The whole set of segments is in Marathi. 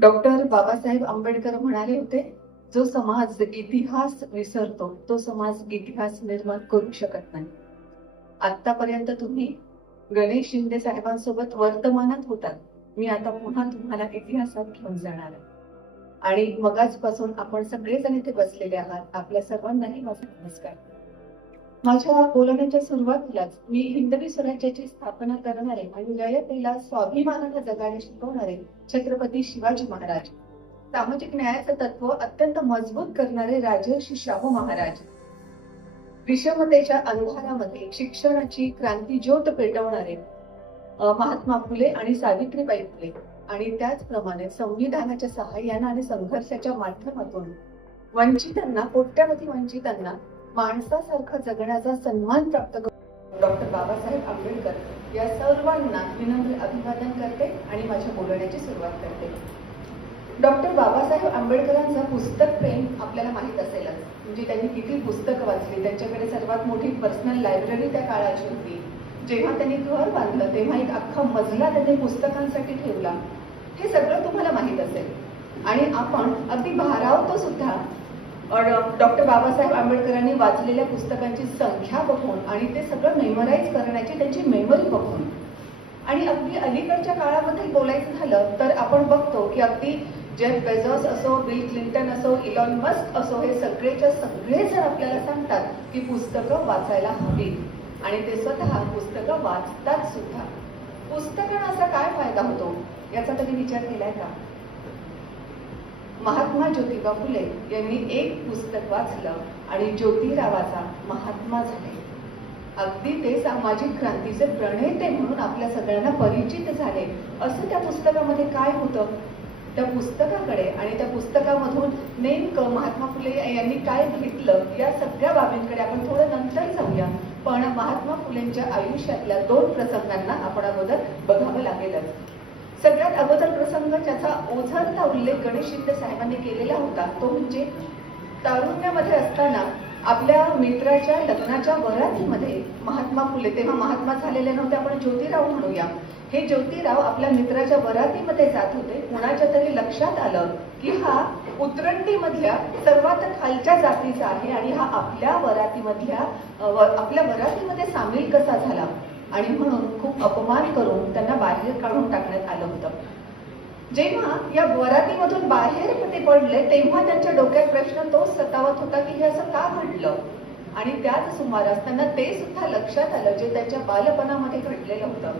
डॉक्टर बाबासाहेब आंबेडकर म्हणाले होते, जो समाज इतिहास विसरतो तो समाज इतिहास निर्माण करू शकत नाही. आतापर्यंत तुम्ही गणेश शिंदे साहेबांसोबत वर्तमानात होतात. मी आता पुन्हा तुम्हाला इतिहासात घेऊन जाणार आहे. आणि मगाचपासून आपण सगळेजण इथे बसलेले आहात. आपल्या सर्वांनाही माझा नमस्कार. माझ्या बोलण्याच्या सुरुवातीलाच मी हिंदवी स्वराज्याची स्थापना करणारे आणि रयतेला स्वाभिमानाने जगायला शिकवणारे छत्रपती शिवाजी महाराज, सामाजिक न्यायाचं तत्व अत्यंत मजबूत करणारे राजर्षी शाहू महाराज, विषमतेच्या अंधारामध्ये शिक्षणाची क्रांती ज्योत पेटवणारे महात्मा फुले आणि सावित्रीबाई फुले, आणि त्याचप्रमाणे संविधानाच्या सहाय्याने आणि संघर्षाच्या माध्यमातून वंचितांना, कोट्यावधी वंचितांना माणसासारखं जगण्याचा सन्मान प्राप्त करून डॉक्टर बाबासाहेब आंबेडकर या सर्वांना विनम्र अभिवादन करते आणि माझ्या बोलण्याची सुरुवात करते. डॉक्टर बाबासाहेब आंबेडकरांचं पुस्तक प्रेम आपल्याला माहित असेलच. म्हणजे त्यांनी किती पुस्तकं वाचली. त्यांच्याकडे सर्वात मोठी पर्सनल लायब्ररी त्या काळाची होती. जेव्हा त्यांनी घर बांधलं तेव्हा एक अख्खा मजला त्यांनी पुस्तकांसाठी ठेवला. हे सगळं तुम्हाला माहित असेल. आणि आपण अगदी भारावतो सुद्धा डॉक्टर बाबासाहेब आंबेडकरांनी वाचलेल्या पुस्तकांची संख्या बघून आणि ते सगळं मेमोराईज करण्याची त्यांची मेमरी बघून. आणि अगदी अलीकडच्या काळामध्ये बोलायचं झालं तर आपण बघतो की अगदी जेफ बेझोस असो, बिल क्लिंटन असो, इलॉन मस्क असो, हे सगळेच्या सगळे जण आपल्याला सांगतात की पुस्तकं वाचायला हवी आणि ते स्वतः पुस्तकं वाचतात सुद्धा. पुस्तकांना असा काय फायदा होतो याचा कधी विचार केलाय का? महात्मा ज्योतिबा फुले यांनी एक पुस्तक वाचलं आणि ज्योतिरावाचा महात्मा झाले. अगदी ते सामाजिक क्रांतीचे प्रणेते म्हणून आपल्या सगळ्यांना परिचित झाले. असं त्या पुस्तकामध्ये काय होतं? त्या पुस्तकाकडे आणि त्या पुस्तकामधून नेमकं महात्मा फुले यांनी काय घेतलं या सगळ्या बाबींकडे आपण थोडं नंतर जाऊया. पण महात्मा फुलेंच्या आयुष्यातल्या 2 प्रसंगांना आपण अगोदर बघावं लागेलच. सगळ्यात अगोदर प्रसंग ज्याचा ओझरता उल्लेख गणेश शिंदे साहेबांनी केलेला होता तो म्हणजे तारुण्यामध्ये असताना आपल्या मित्राच्या लग्नाच्या वरातीमध्ये महात्मा फुले, तेव्हा महात्मा झालेले नव्हते, आपण ज्योतिराव म्हणूया, हे ज्योतिराव आपल्या मित्राच्या वरातीमध्ये जात होते. कुणाच्या तरी लक्षात आलं की हा उतरंडीमधल्या सर्वात खालच्या जातीचा आहे आणि हा आपल्या वरातीमध्ये सामील कसा झाला, आणि म्हणून खूप अपमान करून त्यांना बाहेर काढून टाकण्यात आलं होतं. जेव्हा या वरातीमधून बाहेर ते पडले तेव्हा त्यांच्या डोक्यात प्रश्न तोच सतावत होता की हे असं का घडलं. आणि त्याच सुमारास त्यांना ते सुद्धा लक्षात आलं जे त्यांच्या बालपणामध्ये घडलेलं होतं.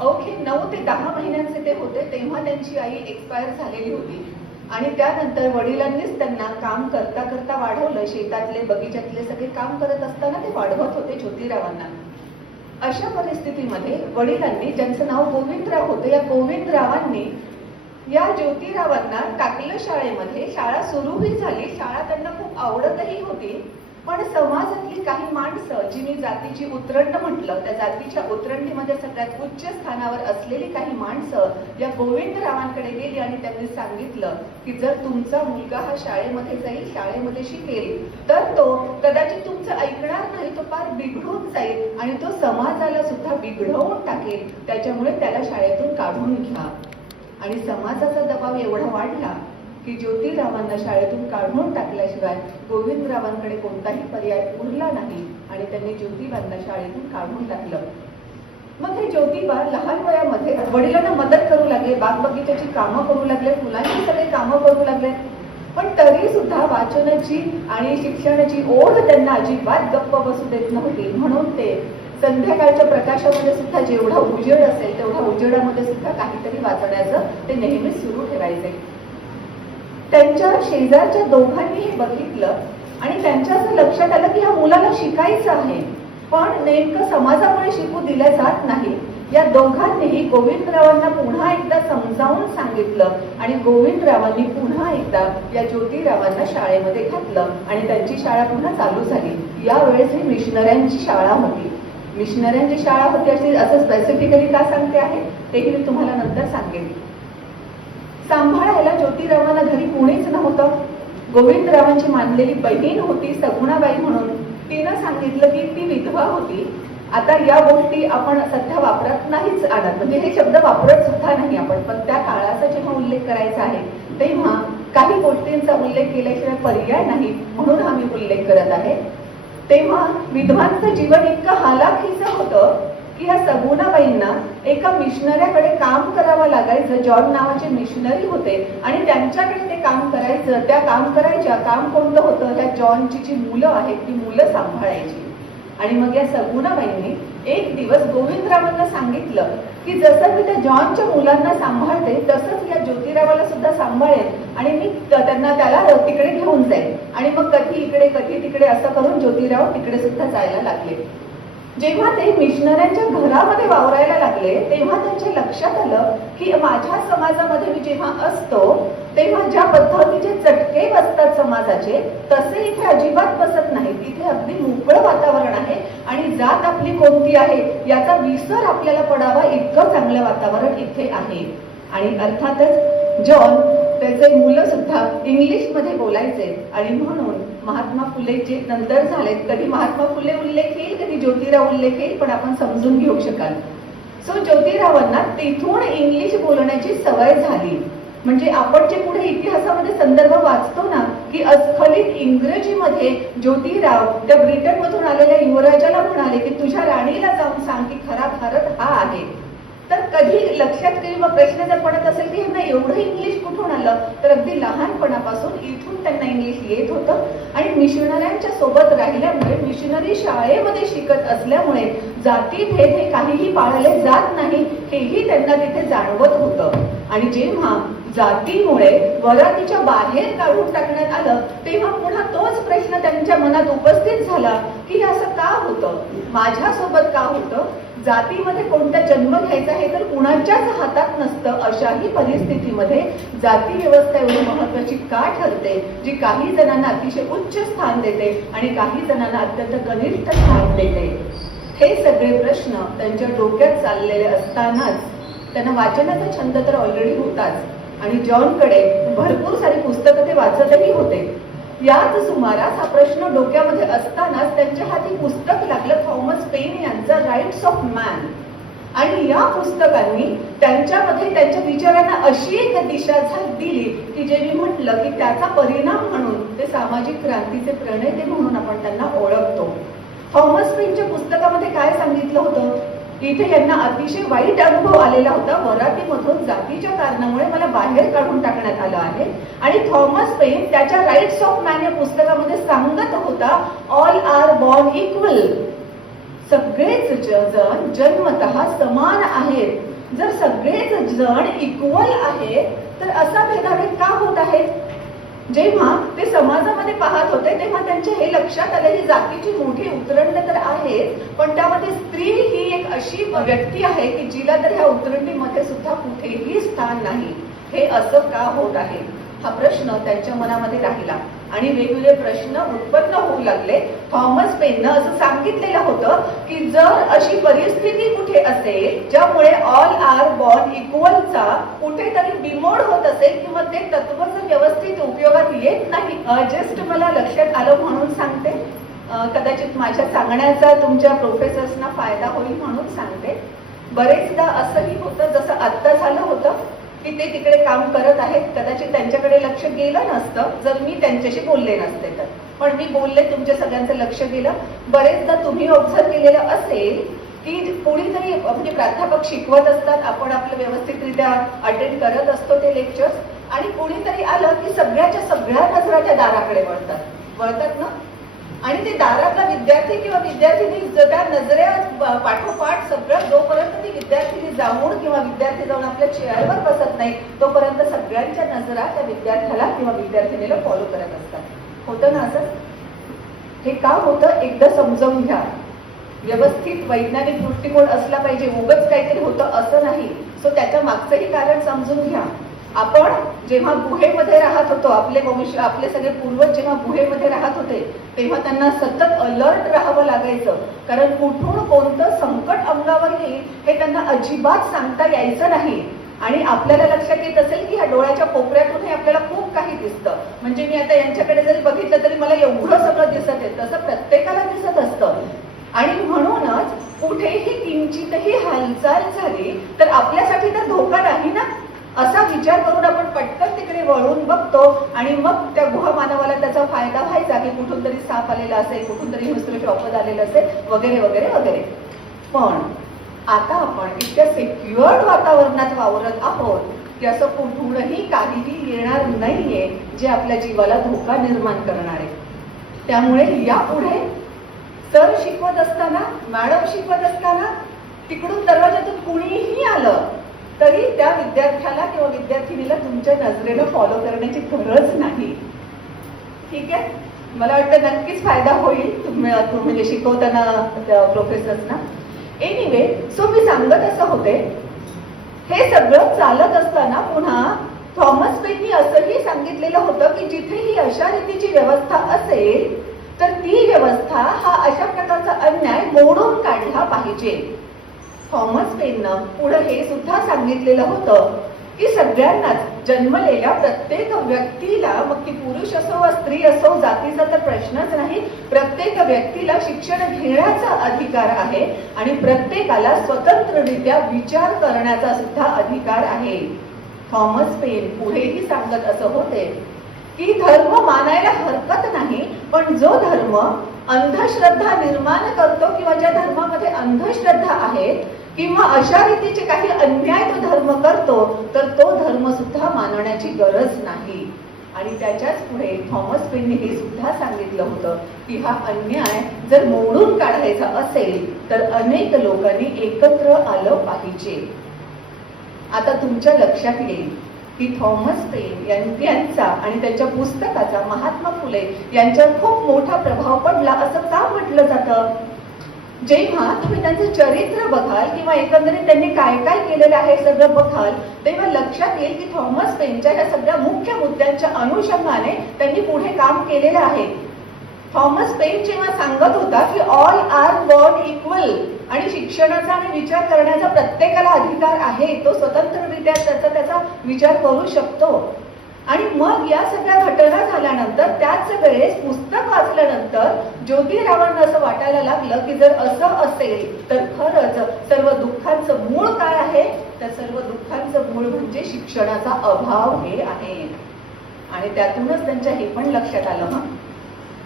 अवघे 9 ते 10 महिन्यांचे ते होते तेव्हा त्यांची आई एक्सपायर झालेली होती आणि त्यानंतर वडिलांनीच त्यांना काम करता करता वाढवलं. शेतातले, बगीच्यातले सगळे काम करत असताना ते वाढवत होते ज्योतिरावांना. अशा परिस्थितीमध्ये वडिलांनी, ज्यांचं नाव गोविंदराव होतं, या गोविंदरावांनी या ज्योतिरावांना टाकलं शाळेमध्ये. शाळा सुरूही झाली, शाळा त्यांना खूप आवडतही होती. पण समाजातली काही माणसं, जी मी जातीची उतरंड म्हटलं, त्या जातीच्या उतरंडीमध्ये सगळ्यात उच्च स्थानावर असलेली काही माणसं या गोविंदरावांकडे गेली आणि त्यांनी सांगितलं की जर तुमचा मुलगा हा शाळेमध्ये जाईल, शाळेमध्ये शिकेल, तर तो कदाचित तुमचं ऐकणार नाही, तो फार बिघडून जाईल आणि तो समाजाला सुद्धा बिघडवून टाकेल. त्याच्यामुळे त्याला शाळेतून काढून घ्या. आणि समाजाचा दबाव एवढा वाढला की ज्योतिरावांना शाळेतून काढून टाकल्याशिवाय गोविंदरावांकडे कोणताही पर्याय उरला नाही आणि त्यांनी ज्योतिबांना शाळेतून काढून टाकलं. मग हे ज्योतिबा लहान वयामध्ये वडिलांना मदत करू लागले, बागबगीच्याची कामं करू लागले, फुलांची सगळे कामं करू लागले. पण तरी सुद्धा वाचनाची आणि शिक्षणाची ओढ त्यांना अजिबात गप्प बसू देत नव्हती. म्हणून ते संध्याकाळच्या प्रकाशामध्ये सुद्धा जेवढा उजेड असेल तेवढा उजेडामध्ये सुद्धा काहीतरी वाचण्याचं ते नेहमीच सुरू ठेवायचे. त्यांच्या शेजारच्या दोघांनी हे बघितलं आणि त्यांच्या असं लक्षात आलं की ह्या मुलाला शिकायचं आहे, पण नेमकं समाजामुळे शिकू दिलं जात नाही. या दोघांनीही गोविंदरावांना पुन्हा एकदा समजावून सांगितलं आणि गोविंदरावांनी पुन्हा एकदा या ज्योतिरावांना शाळेमध्ये घातलं आणि त्यांची शाळा पुन्हा चालू झाली. यावेळेस ही मिशनऱ्यांची शाळा होती. मिशनऱ्यांची शाळा होती अशी असं स्पेसिफिकली का सांगते आहे तेही मी तुम्हाला नंतर सांगेन. सांभाळायला ज्योतिरावांना घरी कोणीच नव्हतं. गोविंदरावांची मानलेली बहीण होती सगुणाबाई म्हणून. तिनं सांगितलं की ती विधवा होती. आता या गोष्टी आपण सध्या वापरात नाहीच आणत, म्हणजे हे शब्द वापरत सुद्धा नाही आपण, पण त्या काळाचा जेव्हा उल्लेख करायचा आहे तेव्हा काही गोष्टींचा उल्लेख केल्याशिवाय पर्याय नाही, म्हणून हा मी उल्लेख करत आहे. तेव्हा विधवांचं जीवन इतकं हालाखीचं होतं की ह्या सगुणाबाईंना एका मिशनऱ्याकडे काम करावं लागायचं. जॉन नावाचे मिशनरी होते आणि त्यांच्याकडे ते काम करायचं. त्या काम करायच्या. काम कोणतं होतं? ह्या जॉनची जी मुलं आहेत ती मुलं सांभाळायची. आणि मग या सगुणाबाईंनी एक दिवस गोविंदरावांना सांगितलं की जसं मी त्या जॉनच्या मुलांना सांभाळते तसंच या ज्योतिरावाला सुद्धा सांभाळेल आणि मी त्याला तिकडे घेऊन जाईल. आणि मग कधी इकडे कधी तिकडे असं करून ज्योतिराव तिकडे सुद्धा जायला लागले. जेव्हा ते मिशनऱ्यांच्या घरामध्ये वावरायला लागले तेव्हा त्यांच्या लक्षात आलं की माझ्या समाजामध्ये मी जेव्हा असतो तेव्हा ज्या पद्धतीचे चटके बसतात समाजाचे तसे इथे अजिबात बसत नाहीत. इथे अगदी मोकळं वातावरण आहे आणि जात आपली कोणती आहे याचा विसर आपल्याला पडावा इतकं चांगलं वातावरण इथे आहे. आणि अर्थातच जॉन त्याचे मुलं सुद्धा इंग्लिश मध्ये बोलायचे आणि म्हणून महात्मा फुले जे नंतर झालेत, कधी महात्मा फुले उल्लेख येईल कधी ज्योतिराव उल्लेख येईल, पण आपण समजून घेऊ शकाल. सो ज्योतिरावांना तिथून इंग्लिश बोलण्याची सवय झाली. म्हणजे आपण जे पुढे इतिहासामध्ये संदर्भ वाचतो ना की अस्खलित इंग्रजीमध्ये ज्योतिराव त्या ब्रिटन मधून आलेल्या युवराजाला म्हणाले की तुझ्या राणीला जाऊन सांग की खरा भारत हा आहे. तर कधी लक्षात किंवा प्रश्न जर पडत असेल की ह्यांना एवढं इंग्लिश कुठून आलं, तर अगदी लहानपणापासून इथून त्यांना इंग्लिश येत होतं. आणि मिशनऱ्यांच्या सोबत राहिल्यामुळे, मिशनरी शाळेमध्ये शिकत असल्यामुळे जातीभेद हे काहीही पाळले जात नाही हेही त्यांना तिथे जाणवत होतं. आणि जेव्हा जातीमुळे वरातीच्या बाहेर काढून टाकण्यात आलं तेव्हा पुन्हा तोच प्रश्न त्यांच्या मनात उपस्थित झाला की असं का होतं, माझ्यासोबत का होतं. जातीमध्ये कोणता जन्म घ्यायचा हे तर कुणाच्याच हातात नसतं. अशाही परिस्थितीमध्ये जाती व्यवस्था एवढी महत्वाची का ठरते, जी काही जणांना अतिशय उच्च स्थान देते आणि काही जणांना अत्यंत कनिष्ठ स्थान देते. हे सगळे प्रश्न त्यांच्या डोक्यात चाललेले असतानाच त्यांना वाचनाचा छंद तर ऑलरेडी होताच आणि जॉनकडे भरपूर सारी पुस्तकं ते वाचतही होते. याच सुमारास हा प्रश्न डोक्यामध्ये असतानाच त्यांच्या हाती पुस्तक लागलं थॉमस पेन यांचं राईट्स ऑफ मॅन. आणि या पुस्तकांनी त्यांच्यामध्ये त्यांच्या विचारांना अशी एक दिशा दिली की जे मी म्हटलं की त्याचा परिणाम म्हणून ते सामाजिक क्रांतीचे प्रणेते म्हणून आपण त्यांना ओळखतो. थॉमस पेनच्या पुस्तकामध्ये काय सांगितलं होतं, इथे यांना अतिशय वाईट अनुभव आलेला होता. वरातीमधून जातीच्या कारणामुळे मला बाहेर काढून टाकण्यात आलं आहे. आणि थॉमस पेन त्याच्या राईट्स ऑफ मॅन या पुस्तकामध्ये सांगत होता ऑल आर बॉर्न इक्वल. सगळेच जण जन्मतः समान आहेत. जर सगळेच जण इक्वल आहेत तर असा भेदाभेद का होत आहे. जेव्हा ते समाजामध्ये पाहत होते तेव्हा त्यांच्या हे लक्षात आलं की जातीची मोठी उतरंड तर आहे, पण त्यामध्ये स्त्री ही एक अशी व्यक्ती आहे की जिला तर ह्या उतरंडीमध्ये सुद्धा कुठेही स्थान नाही. हे असं का होत आहे हा प्रश्न त्यांच्या मनामध्ये राहिला आणि वेगवेगळे प्रश्न उत्पन्न होऊ लागले. थॉमस पेननं असं सांगितलेलं होतं की जर अशी परिस्थिती कुठे असेल ज्यामुळे ऑल आर बॉर्न इक्वलचा कुठेतरी बिमोड होत असेल किंवा ते तत्व जर व्यवस्थित उपयोगात येत नाही, जस्ट मला लक्षात आलं म्हणून सांगते, कदाचित माझ्या सांगण्याचा तुमच्या प्रोफेसर्सना फायदा होईल म्हणून सांगते. बरेचदा असंही होतं जसं आत्ता झालं होतं की ते तिकडे काम करत आहेत, कदाचित त्यांच्याकडे लक्ष गेलं नसतं जर मी त्यांच्याशी बोलले नसते तर, पण मी बोलले तुमच्या सगळ्यांचं लक्ष गेलं. बरेचदा तुम्ही ऑब्झर्व केलेलं असेल की कोणीतरी म्हणजे प्राध्यापक शिकवत असतात, आपण आपलं व्यवस्थितरित्या अटेंड करत असतो ते लेक्चर्स, आणि कोणीतरी आलं की सगळ्याच्या सगळ्या नजरा त्या दाराकडे वळतात ना, आणि ते दारातला विद्यार्थी किंवा विद्यार्थिनी त्या नजरेत पाठोपाठ सगळं जोपर्यंत ती विद्यार्थिनी जाऊन किंवा विद्यार्थी जाऊन आपल्या चेअरवर बसत नाही तोपर्यंत सगळ्यांच्या नजरा त्या विद्यार्थ्याला किंवा विद्यार्थिनीला फॉलो करत असतात. होतं ना असं? हे का होतं एकदा समजावून घ्या. व्यवस्थित वैज्ञानिक दृष्टिकोन असला पाहिजे, उगाच काहीतरी होतं असं नाही. सो त्याच्या मागचंही कारण समजून घ्या. आपण जेव्हा गुहेमध्ये राहत होतो, आपले सगळे पूर्वज जेव्हा गुहेमध्ये राहत होते तेव्हा त्यांना सतत अलर्ट राहावं लागायचं, कारण कुठून कोणतं संकट अंगावर येईल हे त्यांना अजिबात सांगता यायचं नाही. आणि आपल्याला लक्षात येत असेल की ह्या डोळ्याच्या कोपऱ्यातून हे आपल्याला खूप काही दिसतं. म्हणजे मी आता यांच्याकडे जरी बघितलं तरी मला एवढं सगळं दिसत आहे, तसं प्रत्येकाला दिसत असतं. आणि म्हणूनच कुठेही किंचितही हालचाल झाली तर आपल्यासाठी तर धोका नाही ना. असा विचार करून आपण पटकन तिकडे वळून बघतो आणि मग त्या गुहमानवाला त्याचा फायदा व्हायचा की कुठून तरी साप आलेला असेल, कुठून तरी हिंस्र शॉपद आलेलं असेल, वगैरे वगैरे वगैरे. पण आता आपण इतक्या सिक्युअर्ड वातावरणात वावरत आहोत की असं कुठूनही काहीही येणार नाहीये जे आपल्या जीवाला धोका निर्माण करणार आहे. त्यामुळे यापुढे सर शिकवत असताना, मॅडम शिकवत असताना तिकडून दरवाजातून कुणीही आलं तरी त्या विद्यार्थ्याला किंवा विद्यार्थिनीला तुमच्या नजरेनं फॉलो करण्याची गरज नाही. ठीक आहे, मला वाटतं नक्कीच फायदा होईल तुम्ही म्हणजे शिकवताना प्रोफेसर्सना. एनिवे, सो मी सांगत असं होते, हे सगळं चालत असताना पुन्हा थॉमस पेननी असंही सांगितलेलं होतं की जिथेही अशा रीतीची व्यवस्था असेल तर ती व्यवस्था हा अशा प्रकारचा अन्याय मोडून काढला पाहिजे. थॉमस पेननं पुढे हे सुद्धा सांगितलेलं होतं की सगळ्यांनाच जन्मलेल्या प्रत्येक व्यक्तीला, मग ती पुरुष असो वा स्त्री असो, जातीचा तर प्रश्नच नाही, प्रत्येक व्यक्तीला शिक्षण घेण्याचा अधिकार आहे आणि प्रत्येकाला स्वतंत्ररित्या विचार करण्याचा सुद्धा अधिकार आहे. थॉमस पेन पुढेही सांगत असं होते की धर्म मानायला हरकत नाही, पण जो धर्म अंधश्रद्धा निर्माण करतो किंवा ज्या धर्मामध्ये अंधश्रद्धा आहे किंवा अशा रीतीचे काही अन्याय तो धर्म करतो तर तो धर्म सुद्धा मानण्याची गरज नाही. आणि त्याच्याच पुढे थॉमस पेनने हे सुद्धा सांगितलं होतं की हा अन्याय जर मोडून काढायचा असेल तर अनेक लोकांनी एकत्र आलं पाहिजे. आता तुमच्या लक्षात येईल की थॉमस पेन यांचा आणि त्यांच्या पुस्तकाचा महात्मा फुले यांच्यावर खूप मोठा प्रभाव पडला असं का म्हटलं जातं. जेव्हा तुम्ही त्यांचं चरित्र बघाल किंवा एकंदरीत त्यांनी काय काय केलेलं आहे सगळं बघाल तेव्हा लक्षात येईल की थॉमस पेनच्या या सगळ्या मुख्य मुद्द्यांच्या अनुषंगाने त्यांनी पुढे काम केलेलं आहे. थॉमस पेन जेव्हा सांगत होता की ऑल आर बॉर्न इक्वल आणि शिक्षणाचा आणि विचार करण्याचा प्रत्येकाला अधिकार आहे, तो स्वतंत्ररित्या त्याचा विचार करू शकतो. आणि मग या सगळ्या घटना झाल्यानंतर त्याच वेळेस पुस्तक वाचल्यानंतर ज्योतिरावांना असं वाटायला लागलं की जर असं असेल तर खरंच सर्व दुःखांचं मूळ काय आहे, तर सर्व दुःखांचं मूळ म्हणजे शिक्षणाचा अभाव हे आहे. आणि त्यातूनच त्यांच्या हे पण लक्षात आलं,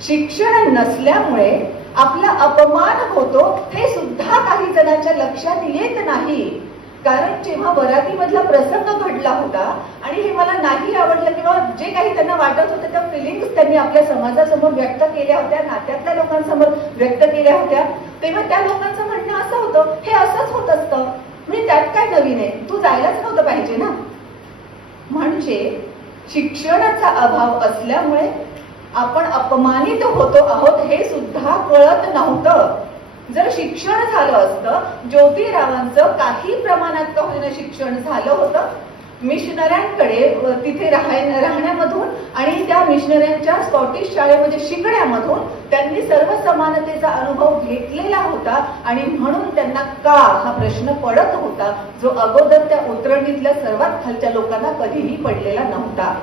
शिक्षण नसल्यामुळे आपला अपमान होतो हे सुद्धा काही जणांच्या लक्षात येत नाही. कारण जेव्हा वरातीमधला प्रसंग घडला होता आणि हे मला नाही आवडलं किंवा जे काही त्यांना वाटत होतं त्या फिलिंग्स त्यांनी आपल्या समाजासमोर व्यक्त केल्या होत्या, नात्यातल्या लोकांसमोर व्यक्त केल्या होत्या, तेव्हा त्या लोकांचं म्हणणं असं होतं हे असंच होत असतं, म्हणजे त्यात काय नवीन आहे, तू जायलाच नव्हतं पाहिजे ना. म्हणजे शिक्षणाचा अभाव असल्यामुळे आपण अपमानित होतो आहोत हे सुद्धा कळत नव्हतं. जर शिक्षण झालं असतं, ज्योतिरावांचं काही प्रमाणात का होईना शिक्षण झालं होतं, मिशनऱ्यांकडे तिथे राहण्यामधून आणि त्या मिशनऱ्यांच्या स्कॉटिश शाळेमध्ये शिकण्यामधून त्यांनी सर्व समानतेचा अनुभव घेतलेला होता आणि म्हणून त्यांना का हा प्रश्न पडत होता जो अगोदर त्या उतरणीतल्या सर्वात खालच्या लोकांना कधीही पडलेला नव्हता.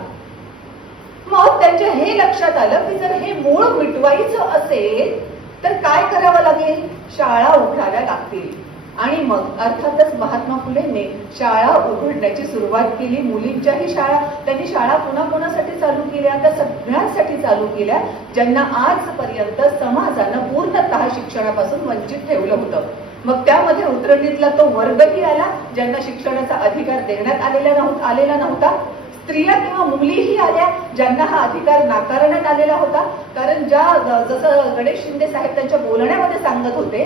मग त्यांच्या हे लक्षात आलं की जर हे मूळ मिटवायचं असेल तर काय करावं लागेल, शाळा उघडाव्या लागतील. आणि मग अर्थातच महात्मा फुलेंनी शाळा उघडण्याची सुरुवात केली. मुलींच्याही शाळा त्यांनी शाळा कोणाकोणासाठी चालू केल्या, त्या सगळ्यांसाठी चालू केल्या ज्यांना आजपर्यंत समाजानं पूर्णतः शिक्षणापासून वंचित ठेवलं होतं. मग त्यामध्ये उतरणीतला तो वर्गही आला ज्यांना शिक्षणाचा अधिकार देण्यात आलेला नव्हता. स्त्रिया किंवा मुलीही आल्या ज्यांना हा अधिकार नाकारण्यात आलेला होता. कारण जसं गणेश शिंदे साहेब त्यांच्या बोलण्यामध्ये सांगत होते,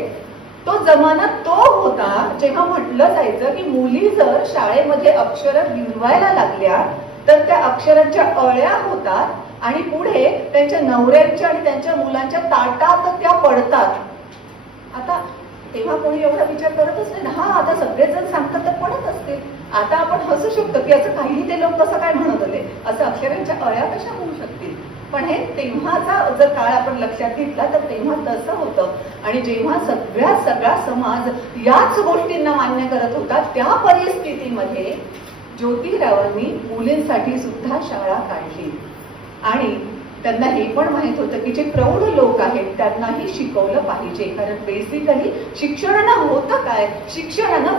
तो जमाना तो होता जेव्हा म्हटलं जायचं की मुली जर शाळेमध्ये अक्षरं गिरवायला लागल्या तर त्या अक्षरांच्या अळ्या होतात आणि पुढे त्यांच्या नवऱ्यांच्या आणि त्यांच्या मुलांच्या ताटात त्या पडतात. आता तेव्हा कोणी एवढा विचार करतच नाही ना, आता सगळेजण सांगतात तर पडत असतील. आता आपण हसू शकतो की असं काहीही ते लोक कसं काय म्हणत होते, असं अक्षरांच्या अळ्या कशा होऊ शकतील. पण हे तेव्हाचा जर काळ आपण लक्षात घेतला तर तेव्हा तसं होतं. आणि जेव्हा सगळा समाज याच गोष्टींना मान्य करत होता त्या परिस्थितीमध्ये ज्योतिरावांनी मुलींसाठी सुद्धा शाळा काढली आणि त्यांना हे पण माहित होतं की जे प्रौढ लोक आहेत त्यांनाही शिकवलं पाहिजे, कारण बेसिकली शिक्षणानं होतं काय, शिक्षणानं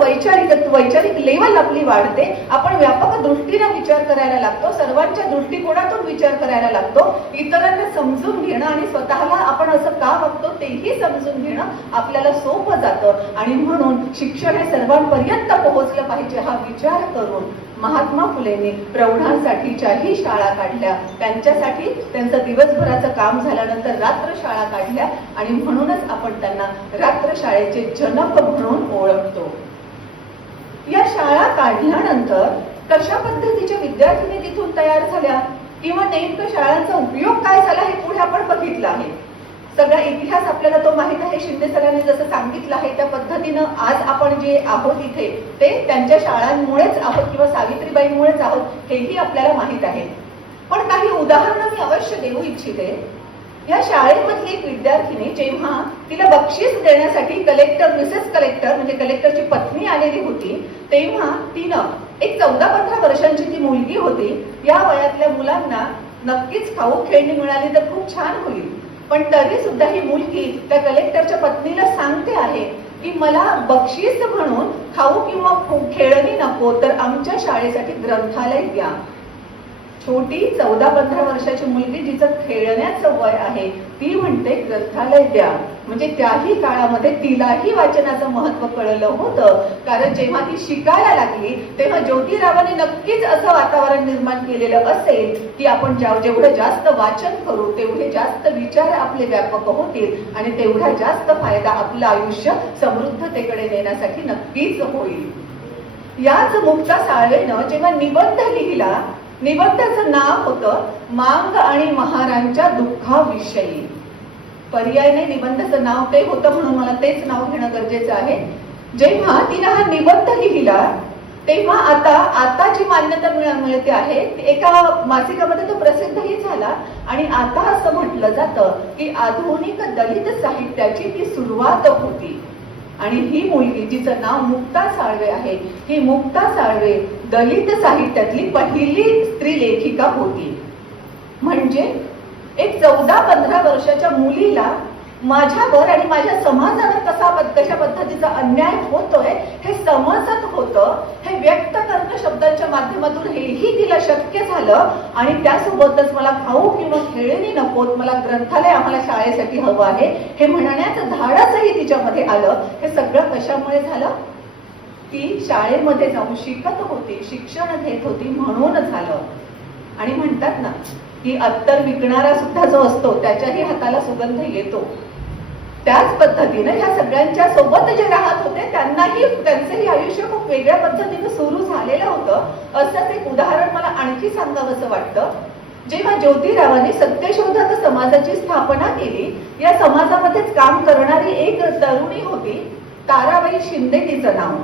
वैचारिक लेवल आपली वाढते, आपण व्यापक दृष्टीने विचार करायला लागतो, सर्वांच्या दृष्टिकोनातून विचार करायला लागतो, इतरांना समजून घेणं आणि स्वतःला आपण असं का वागतो तेही समजून घेणं आपल्याला सोपं जातं. आणि म्हणून शिक्षण हे सर्वांपर्यंत पोहोचलं पाहिजे हा विचार करून महात्मा फुलेंनी प्रौढांसाठीच्याही शाळा काढल्या. त्यांच्यासाठी त्यांचं दिवसभराचं काम झाल्यानंतर रात्र शाळा काढल्या आणि म्हणूनच आपण त्यांना रात्र शाळेचे जनक म्हणून ओळखतो. या शाळा काढल्यानंतर कशा पद्धतीच्या विद्यार्थिनी तिथून तयार झाल्या किंवा नेमकं शाळांचा उपयोग काय झाला हे पुढे आपण बघितलं आहे. सगळा इतिहास आपल्याला तो माहित आहे. शिंदे सरांनी जसं सांगितलं आहे त्या पद्धतीनं आज आपण जे आहोत इथे ते त्यांच्या शाळांमुळेच आहोत किंवा सावित्रीबाईंमुळेच आहोत हेही आपल्याला माहित आहे. पण काही उदाहरणं मी अवश्य देऊ इच्छिते. या शाळेमधली एक विद्यार्थिनी जेव्हा तिला बक्षीस देण्यासाठी मिसेस कलेक्टर म्हणजे कलेक्टरची पत्नी आलेली होती, तेव्हा तिनं एक 14-15 वर्षांची ती मुलगी होती. या वयातल्या मुलांना नक्कीच खाऊ खेळणी मिळाली तर खूप छान होईल, पण तरी सुद्धा ही मुलगी त्या कलेक्टरच्या पत्नीला सांगते आहे की मला बक्षीस म्हणून खाऊ किंवा खेळणी नको, तर आमच्या शाळेसाठी ग्रंथालय द्या. छोटी 14-15 वर्षाची मुलगी जिचं खेळण्याचं वय आहे ती म्हणते ग्रंथालय द्या. म्हणजे त्याही काळामध्ये तिलाही वाचनाचं महत्व कळलं होतं, कारण जेव्हा ती शिकायला लागली तेव्हा ज्योतिरावांनी नक्कीच असं वातावरण निर्माण केलेलं असेल की आपण जेवढं जास्त वाचन करू तेवढे जास्त विचार आपले व्यापक होतील आणि तेवढा जास्त फायदा आपलं आयुष्य समृद्धतेकडे नेण्यासाठी नक्कीच होईल. याच मुक्ता साळवेनं जेव्हा निबंध लिहिला, निबंधाचं नाव होतं मांग आणि महारांच्या दुःखाविषयी. पर्यायने निबंधाचं नाव ते होतं म्हणून मला तेच नाव घेणं गरजेचं आहे. जेव्हा तिने हा निबंध लिहिला तेव्हा आता जी मान्यता मिळते आहे एका मासिकामध्ये तो प्रसिद्धही झाला आणि आता असं म्हटलं जातं की आधुनिक दलित साहित्याची ती सुरुवात होती. आणि ही मुलगी जिचं नाव मुक्ता साळवे आहे, ही मुक्ता साळवे दलित साहित्यातली पहिली स्त्री लेखिका होती. म्हणजे एक 14-15 वर्षाच्या मुलीला माझ्यावर आणि माझ्या समाजावर कशा पद्धतीचा अन्याय होतोय हे समजत होतं. हे व्यक्त करणं शब्दांच्या माध्यमातून हेही तिला शक्य झालं आणि त्यासोबतच मला खाऊ किंवा खेळणी नकोत, मला ग्रंथालय आम्हाला शाळेसाठी हवं आहे हे म्हणण्याचं धाडसही तिच्यामध्ये आलं. हे सगळं कशामुळे झालं? ती शाळेमध्ये जाऊन शिकत होती, शिक्षण घेत होती म्हणून झालं. आणि म्हणतात ना की अत्तर विकणारा सुद्धा जो असतो त्याच्याही हाताला सुगंध येतो. त्याच पद्धतीने ह्या सगळ्यांच्या सोबत जे राहत होते त्यांचंही आयुष्य खूप वेगळ्या पद्धतीने सुरू झालेलं होतं. असंच एक उदाहरण मला आणखी सांगावंसं वाटतं. जेव्हा ज्योतिरावांनी सत्यशोधक समाजाची स्थापना केली, या समाजामध्येच काम करणारी एक तरुणी होती, ताराबाई शिंदे तिचं नाव.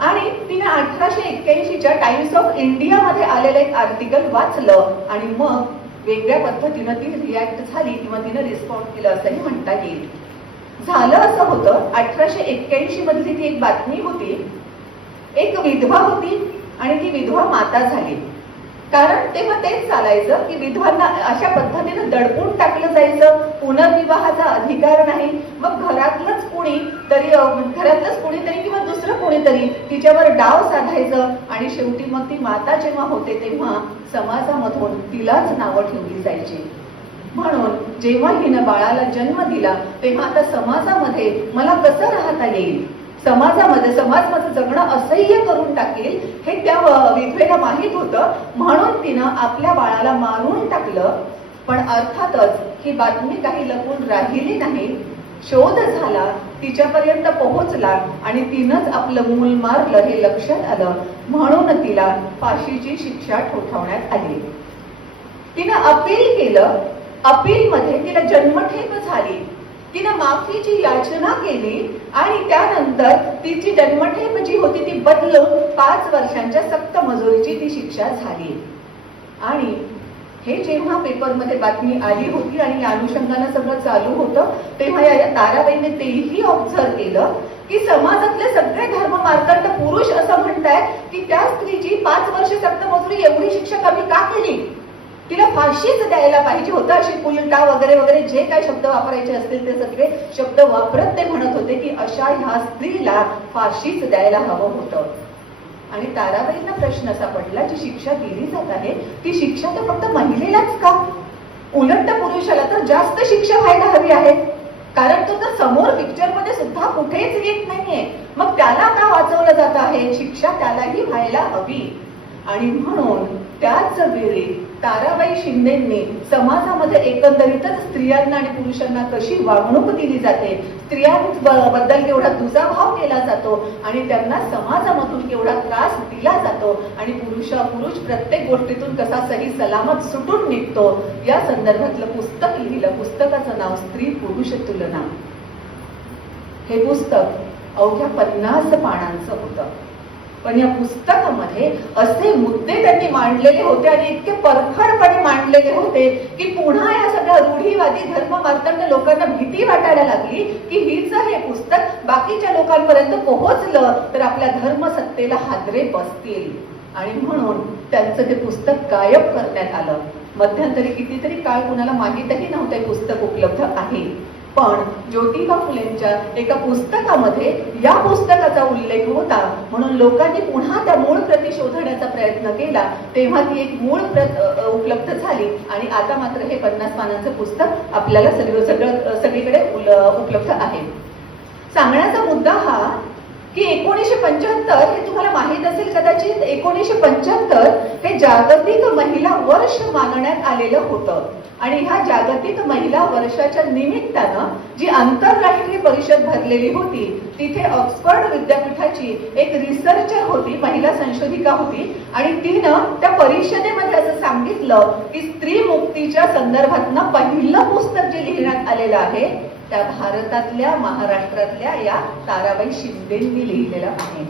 आणि तिने 1881च्या टाइम्स ऑफ इंडिया मध्ये आलेलं एक आर्टिकल वाचलं आणि मग वेगळ्या पद्धतीनं ती रिॲक्ट झाली किंवा तिने रिस्पॉन्ड केलं असंही म्हणता येईल. झालं असं होतं 1881 मधली ती एक बातमी होती. एक विधवा होती आणि ती विधवा माता झाली. कारण तेव्हा तेच चालायचं की विधवांना अशा पद्धतीने दडपून टाकलं जायचं, पुनर्विवाहाचा अधिकार नाही. मग घरातलंच कोणीतरी किंवा दुसरं कोणीतरी तिच्यावर डाव साधायचं आणि शेवटी मग ती माता जेव्हा होते तेव्हा समाजामधून तिलाच नावं ठेवली जायची. म्हणून जेव्हा हिनं बाळाला जन्म दिला तेव्हा आता समाजामध्ये मला कसं राहता येईल, समाजामध्ये समाज माझं जगणं असह्य करून टाकेल हे त्या विधवेला माहित होतं. म्हणून तिनं आपल्या बाळाला मारून टाकलं. पण अर्थातच ही बातमी काही लपून राहिली नाही. शोध झाला, तिच्यापर्यंत पोहोचला आणि तिनंच आपलं मूल मारलं हे लक्षात आलं. म्हणून तिला फाशीची शिक्षा ठोठावण्यात आली. तिनं अपील केलं. अपीलमध्ये तिला जन्मठेप झाली. तिनं माफीची याचना केली आणि त्यानंतर तिची जन्मठेप जी होती ती बदलून 5 वर्षांच्या सक्त मजुरीची ती शिक्षा झाली. आणि हे जेव्हा पेपरमध्ये बातमी आली होती आणि या अनुषंगानं सगळं चालू होतं तेव्हा या ताराबाईने तेही ऑब्झर्व केलं की समाजातले सगळे धर्म मार्तंड पुरुष असं म्हणतायत की त्या स्त्रीची 5 वर्ष सक्त मजुरी एवढी शिक्षा कमी का केली. तिला फाशीच द्यायला पाहिजे होतं, अशी उलटा वगैरे वगैरे जे काही शब्द वापरायचे असतील ते सगळे शब्द वापरत ते म्हणत होते की अशा ह्या स्त्रीला फाशीच द्यायला हवं होतं. आणि ताराबाईंना प्रश्न असा पडला, जी शिक्षा दिली जात आहे ती शिक्षा तर फक्त महिलेलाच का, उलट पुरुषाला तर जास्त शिक्षा व्हायला हवी आहे, कारण तो तर समोर पिक्चर मध्ये सुद्धा कुठेच येत नाहीये. मग त्याला का वाचवलं जात आहे, शिक्षा त्यालाही व्हायला हवी. आणि म्हणून त्याच वेळी ताराबाई शिंदेंनी समाजामध्ये एकंदरीतच स्त्रियांना आणि पुरुषांना कशी वागणूक दिली जाते, स्त्रियांबद्दल केवढा दुजाभाव केला जातो आणि त्यांना समाजामधून केवढा त्रास दिला जातो आणि पुरुष प्रत्येक गोष्टीतून कसा सही सलामत सुटून निघतो, या संदर्भातलं पुस्तक लिहिलं. पुस्तकाचं नाव स्त्री पुरुष तुलना. हे पुस्तक अवघ्या 50 पानांचं होतं, पण या पुस्तकामध्ये असे मुद्दे त्यांनी मांडलेले होते आणि इतके परखडपणे मांडलेले होते की पुन्हा या सगळ्या रूढीवादी धर्म मार्तंड लोकांना भीती वाटायला लागली की हीच हे पुस्तक बाकीच्या लोकांपर्यंत पोहोचलं तर आपल्या धर्मसत्तेला हादरे बसतील. आणि म्हणून त्यांचं ते पुस्तक गायब करण्यात आलं. मध्यंतरी कितीतरी काळ कुणाला माहीतही नव्हतं हे पुस्तक उपलब्ध आहे, पण ज्योतिबा फुलेंच्या एका पुस्तकामध्ये या पुस्तकाचा उल्लेख होता म्हणून लोकांनी पुन्हा त्या मूळ प्रती शोधण्याचा प्रयत्न केला. तेव्हा ती एक मूळ प्रत उपलब्ध झाली आणि आता मात्र हे 50 पानांचं पुस्तक आपल्याला सगळीकडे उपलब्ध आहे. सांगण्याचा मुद्दा हा की 1975 हे तुम्हाला माहीत असेल कदाचित, 1975 हे जागतिक महिला वर्ष मानण्यात आलेलं होतं. आणि ह्या जागतिक महिला वर्षाच्या निमित्तानं जी आंतरराष्ट्रीय परिषद भरलेली होती तिथे ऑक्सफर्ड विद्यापीठाची एक रिसर्चर होती, महिला संशोधिका होती आणि तिनं त्या परिषदेमध्ये असं सांगितलं की स्त्री मुक्तीच्या संदर्भातनं पहिलं पुस्तक जे लिहिण्यात आलेलं आहे त्या भारतातल्या महाराष्ट्रातल्या या ताराबाई शिंदेंनी लिहिलेलं आहे.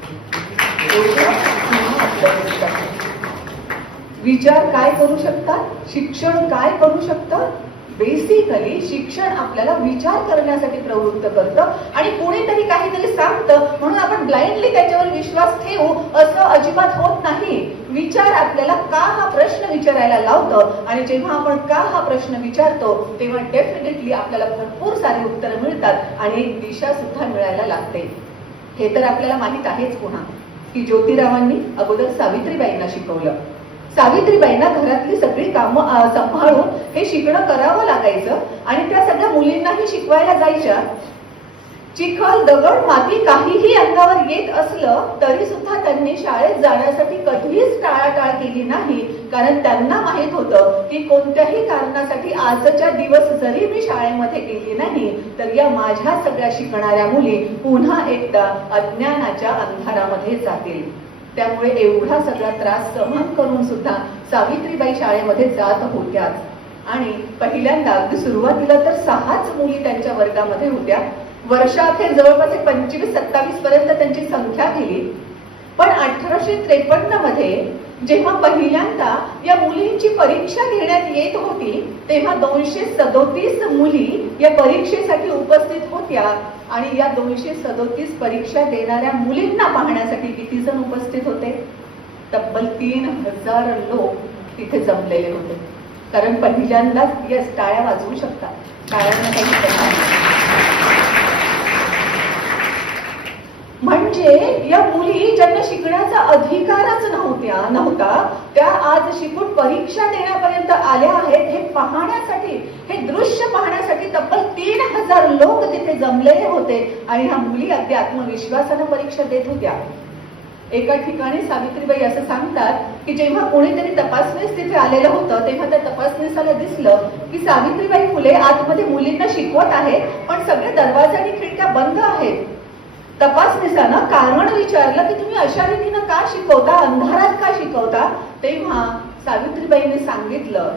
विचार काय करू शकतात, शिक्षण काय करू शकतं, बेसिकली शिक्षण आपल्याला विचार करण्यासाठी प्रवृत्त करतं आणि कोणीतरी काहीतरी सांगतं म्हणून आपण ब्लाइंडली त्याच्यावर विश्वास ठेवू असं अजिबात होत नाही. विचार आपल्याला का हा प्रश्न विचारायला लावतं आणि जेव्हा आपण का हा प्रश्न विचारतो तेव्हा डेफिनेटली आपल्याला भरपूर सारी उत्तरं मिळतात आणि एक दिशा सुद्धा मिळायला लागते. हे तर आपल्याला माहित आहेच पुन्हा की ज्योतिरावांनी अगोदर सावित्रीबाईंना शिकवलं. सावित्रीबाईंना घरातली सगळी कामं सांभाळून हे शिकणं करावं लागायचं आणि त्या सगळ्या मुलींनाही शिकवायला जायच्या. चिखल दगड माती काहीही अंगावर येत असलं तरी सुद्धा त्यांनी शाळेत जाण्यासाठी कधीच टाळाटाळ केली नाही, कारण त्यांना माहित होतं की कोणत्याही कारणासाठी आजच्या दिवस जरी मी शाळेमध्ये गेली नाही तर या माझ्या सगळ्या शिकणाऱ्या मुली पुन्हा एकदा अज्ञानाच्या अंधारामध्ये जातील. त्यामुळे एवढा सगळा त्रास सहन करून सुद्धा सावित्रीबाई शाळेमध्ये जात होत्याच. आणि पहिल्यांदा अगदी सुरुवातीला तर 6च मुली त्यांच्या वर्गामध्ये होत्या. वर्षाखेर जवळपास 25-27 पर्यंत त्यांची संख्या गेली. पण 1853 मध्ये जेव्हा पहिल्यांदा या मुलींची परीक्षा घेण्यात येत होती तेव्हा 237 मुली या परीक्षेसाठी उपस्थित होत्या आणि या 237 परीक्षा देणाऱ्या मुलींना पाहण्यासाठी किती जण उपस्थित होते, तब्बल 3000 लोक तिथे जमलेले होते. कारण पहिल्यांदाच या टाळ्या वाजवू शकतात, टाळ्यांना काही म्हणजे या मुली ज्यांना शिकण्याचा अधिकारच नव्हता त्या आज शिकून परीक्षा देण्यापर्यंत आल्या आहेत. हे पाहण्यासाठी, हे दृश्य पाहण्यासाठी तब्बल 3000 लोक तिथे जमलेले होते आणि ह्या मुली अगदी आत्मविश्वासानं परीक्षा देत होत्या. एका ठिकाणी सावित्रीबाई असं सांगतात की जेव्हा कोणीतरी तपासणीस तिथे आलेलं होतं तेव्हा त्या तपासणीसाला दिसलं की सावित्रीबाई फुले आतमध्ये मुलींना शिकवत आहेत पण सगळे दरवाजे आणि खिडक्या बंद आहेत. तपासणीसानं कारण विचारलं की तुम्ही अशा रीतीनं का शिकवता, अंधारात का शिकवता. तेव्हा सावित्रीबाईंनी सांगितलं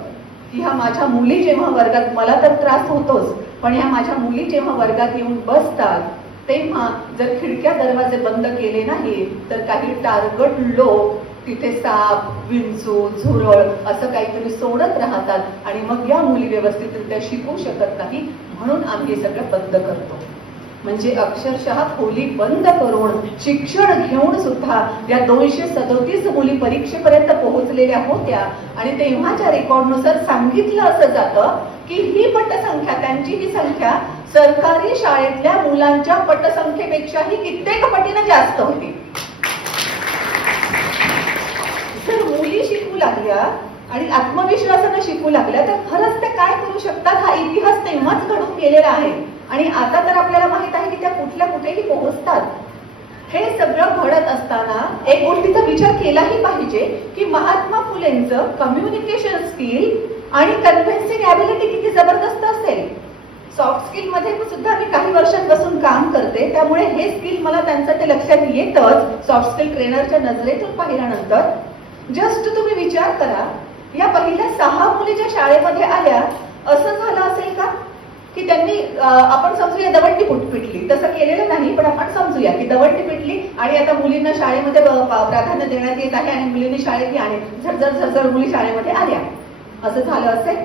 की ह्या माझ्या मुली जेव्हा वर्गात, मला तर त्रास होतोच, पण ह्या माझ्या मुली जेव्हा वर्गात येऊन बसतात तेव्हा जर खिडक्या दरवाजे बंद केले नाही तर काही टार्गट लोक तिथे साप, विंचू, झुरळ असं काहीतरी सोडत राहतात आणि मग या मुली व्यवस्थितरित्या शिकू शकत नाही, म्हणून आम्ही हे सगळं बंद करतो. म्हणजे अक्षरशः खोली बंद करून शिक्षण घेऊन सुद्धा या 237 मुली परीक्षेपर्यंत पोहोचलेल्या होत्या. आणि तेव्हाच्या रेकॉर्डनुसार सांगितलं असं जातं की ही पटसंख्या, त्यांची ही संख्या सरकारी शाळेतल्या मुलांच्या पटसंख्येपेक्षाही कित्येक पटीने जास्त होती. जर मुली शिकू लागल्या आणि आत्मविश्वासाने शिकू लागल्या तर खरंच ते काय करू शकतात हा इतिहास तेव्हाच घडून गेलेला आहे. आणि आता तर आपल्याला माहित आहे की त्या कुठल्या कुठेही पोहोचतात. हे सगळं घडत असताना एक गोष्टीचा विचार केलाही पाहिजे की महात्मा फुलेंचं कम्युनिकेशन स्किल आणि कन्व्हिन्सिंग ॲबिलिटी किती जबरदस्त असेल. सॉफ्ट स्किल मध्ये सुद्धा मी काही वर्षांपासून काम करते, त्यामुळे हे स्किल मला त्यांचं ते लक्षात येतच सॉफ्ट स्किल ट्रेनरच्या नजरेतून पाहिल्यानंतर. जस्ट तुम्ही विचार करा, या पहिल्या 6 मुली ज्या शाळेमध्ये आल्या, असं झालं असेल का की त्यांनी आपण समजूया दवंडी पिटली, तसं केलेलं नाही पण आपण समजूया की दवंडी पिटली आणि आता मुलींना शाळेमध्ये प्राधान्य देण्यात येत आहे आणि मुलींनी शाळेत आणि झरझर मुली शाळेमध्ये आल्या, असं झालं असेल.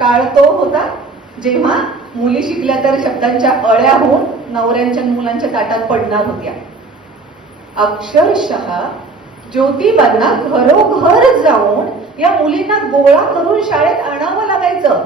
काळ तो होता जेव्हा मुली शिकल्या तर शब्दांच्या अळ्या होऊन नवऱ्यांच्या मुलांच्या ताटात पडणार होत्या. अक्षरशः ज्योतिबांना घरोघर जाऊन या मुलींना गोळा करून शाळेत आणावं लागायचं.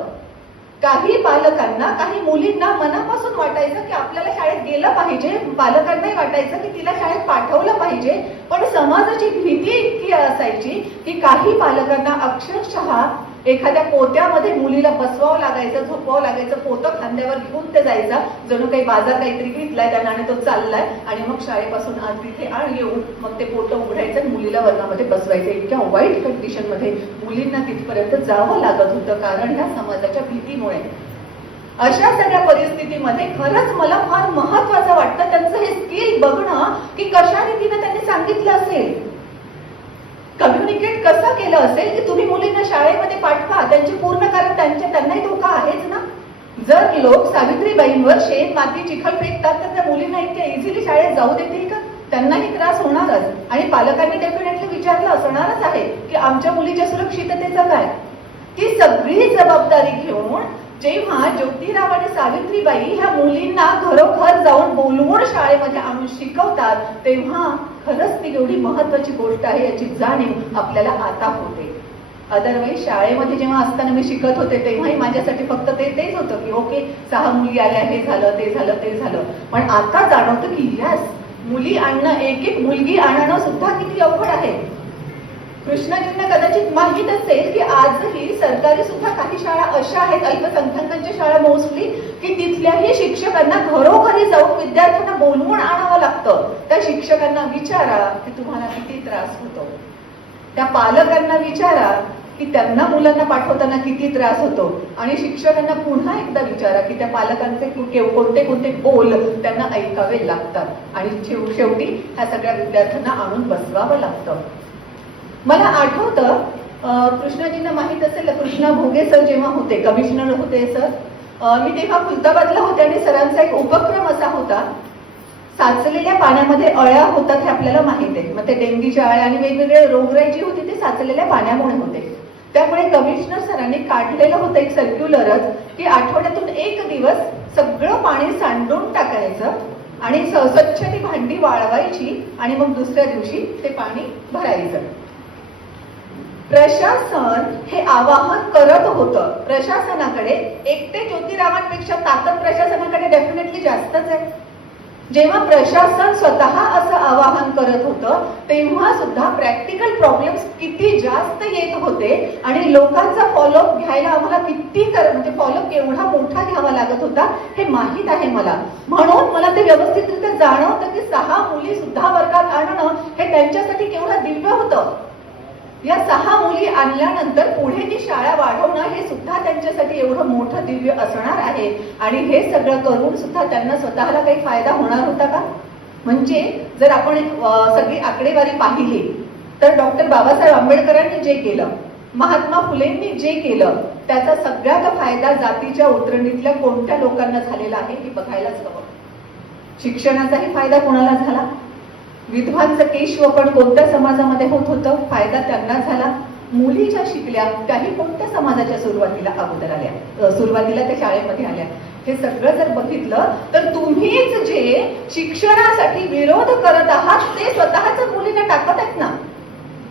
काही पालकांना, काही मुलींना मनापासून वाटायचं की आपल्याला शाळेत गेलं पाहिजे, पालकांनाही वाटायचं की तिला शाळेत पाठवलं पाहिजे, पण समाजाची भीती इतकी असायची की काही पालकांना अक्षरशः एखाद्या पोत्यामध्ये मुलीला बसवावं लागायचं, झोपवावं लागायचं, पोतं खांद्यावर घेऊन ते जायचा, जणू काही बाजार काहीतरी घेतलाय त्यांना आणि तो चाललाय आणि मग शाळेपासून आज तिथे येऊन मग ते पोतं उघडायचं आणि मुलीला वर्गामध्ये बसवायचं. इतक्या वाईट कंडिशन मध्ये मुलींना तिथपर्यंत जावं लागत होतं कारण ह्या समाजाच्या भीतीमुळे. अशा सगळ्या परिस्थितीमध्ये खरंच मला फार महत्वाचं वाटतं त्यांचं हे स्किल बघणं की कशा रीतीने त्यांनी सांगितलं असेल, कम्युनिकेट कसं केलं असेल की तुम्ही मुलींना शाळेमध्ये पाठवा त्यांची पूर्ण, कारण त्यांनाही धोका आहेच ना. जर लोक सावित्रीबाईंवर शेण माती चिखल फेकतात तर त्या मुलींना इतक्या इझिली शाळेत जाऊ देतील का? त्यांनाही त्रास होणारच. आणि पालकांनी डेफिनेटली विचारलं असणारच आहे की आमच्या मुलीच्या सुरक्षिततेचं काय. ती सगळी जबाबदारी घेऊन जेव्हा ज्योतिराव आणि सावित्रीबाई ह्या मुलींना घरोघर जाऊन बोलवून शाळेमध्ये आणून शिकवतात तेव्हा खरंच ती एवढी महत्वाची गोष्ट आहे याची जाणीव आपल्याला आता होते. अदरवाईज शाळेमध्ये जेव्हा असताना मी शिकत होते तेव्हाही माझ्यासाठी फक्त तेच होतं की ओके 6 मुली आल्या, हे झालं ते झालं ते झालं. पण आता जाणवतं की यस, मुली आणणं, एक मुलगी आणणं सुद्धा किती अवघड आहे. कृष्णाजींना कदाचित माहीत असेल की आजही सरकारी सुद्धा काही शाळा अशा आहेत, अल्पसंख्याकांच्या शाळा मोस्टली, की तिथल्याही शिक्षकांना घरोघरी जाऊन विद्यार्थ्यांना बोलवून आणावं लागतं. त्या शिक्षकांना विचारा की तुम्हाला किती त्रास होतो, त्या पालकांना विचारा की त्यांना मुलांना पाठवताना किती त्रास होतो, आणि शिक्षकांना पुन्हा एकदा विचारा की त्या पालकांचे कोणते कोणते बोल त्यांना ऐकावे लागतात आणि शेवटी ह्या सगळ्या विद्यार्थ्यांना आणून बसवावं लागतं. मला आठवतं कृष्णाजींना माहित असेल, कृष्णा भोगे सर जेव्हा होते, कमिशनर होते सर, मी तेव्हा खुलताबादला होते आणि सरांचा एक उपक्रम असा होता, साचलेल्या पाण्यामध्ये अळ्या होतात हे आपल्याला माहित आहे. मग ते डेंगीच्या अळ्या आणि वेगवेगळे रोगराई जी होती ते साचलेल्या पाण्यामुळे होते. त्यामुळे कमिशनर सरांनी काढलेलं होतं एक सर्क्युलरच की आठवड्यातून 1 दिवस सगळं पाणी सांडून टाकायचं आणि स्वच्छ ती भांडी वाळवायची आणि मग दुसऱ्या दिवशी ते पाणी भरायचं. प्रशासन हे आवाहन करत होतं. प्रशासनाकडे एकटे ज्योतिरावांपेक्षा ताकद प्रशासनाकडे डेफिनेटली जास्तच आहे. जेव्हा प्रशासन स्वतः असं आवाहन करत होतं तेव्हा सुद्धा प्रॅक्टिकल प्रॉब्लेम्स किती जास्त येत होते आणि लोकांचा फॉलोअप घ्यायला आम्हाला म्हणजे फॉलोअप केवढा मोठा घ्यावा लागत होता हे माहीत आहे मला. म्हणून मला ते व्यवस्थितरित्या जाणवतं की 6 मुली सुद्धा वर्गात आणणं हे त्यांच्यासाठी केवढं दिव्य होतं. या 6 मुली आणल्यानंतर पुढे ती शाळा वाढवणं हे सुद्धा त्यांच्यासाठी एवढं मोठं दिव्य असणार आहे. आणि हे सगळं करून सुद्धा त्यांना स्वतःला काही फायदा होणार होता का? म्हणजे जर आपण सगळी आकडेवारी पाहिली तर डॉक्टर बाबासाहेब आंबेडकरांनी जे केलं, महात्मा फुलेंनी जे केलं, त्याचा सगळ्यात फायदा जातीच्या उतरणीतल्या कोणत्या लोकांना झालेला आहे हे बघायलाच हवं. शिक्षणाचाही फायदा कोणाला झाला? विधवांचं केशवपण कोणत्या समाजामध्ये होत होतं, फायदा त्यांना झाला. मुली ज्या शिकल्या त्याही कोणत्या समाजाच्या सुरुवातीला त्या शाळेमध्ये आल्या. हे सगळं जर बघितलं तर तुम्हीच जे शिक्षणासाठी विरोध करत आहात ते स्वतःच मुलींना टाकत आहेत ना.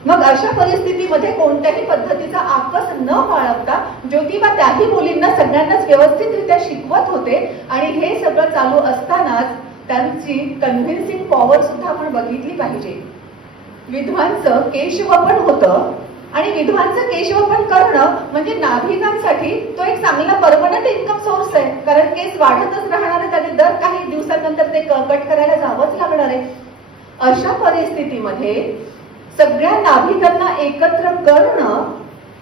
मग अशा परिस्थितीमध्ये कोणत्याही पद्धतीचा आकस न बाळगता ज्योतिबा त्याही मुलींना सगळ्यांनाच व्यवस्थितरित्या शिकवत होते. आणि हे सगळं चालू असतानाच त्यांची कन्व्हिन्सिंग पॉवर सुद्धा आपण बघितली पाहिजे. विधवांचं केशवपन होतं आणि विधवांचं केशवपन करणं म्हणजे नाभिकांसाठी तो एक चांगला परमनंट इन्कम सोर्स आहे. कारण केस वाढतच राहणार आहे, त्याने दर काही दिवसानंतर ते कट करायला जावंच लागणार आहे. अशा परिस्थितीमध्ये सगळ्या नाभिकांना एकत्र करणं,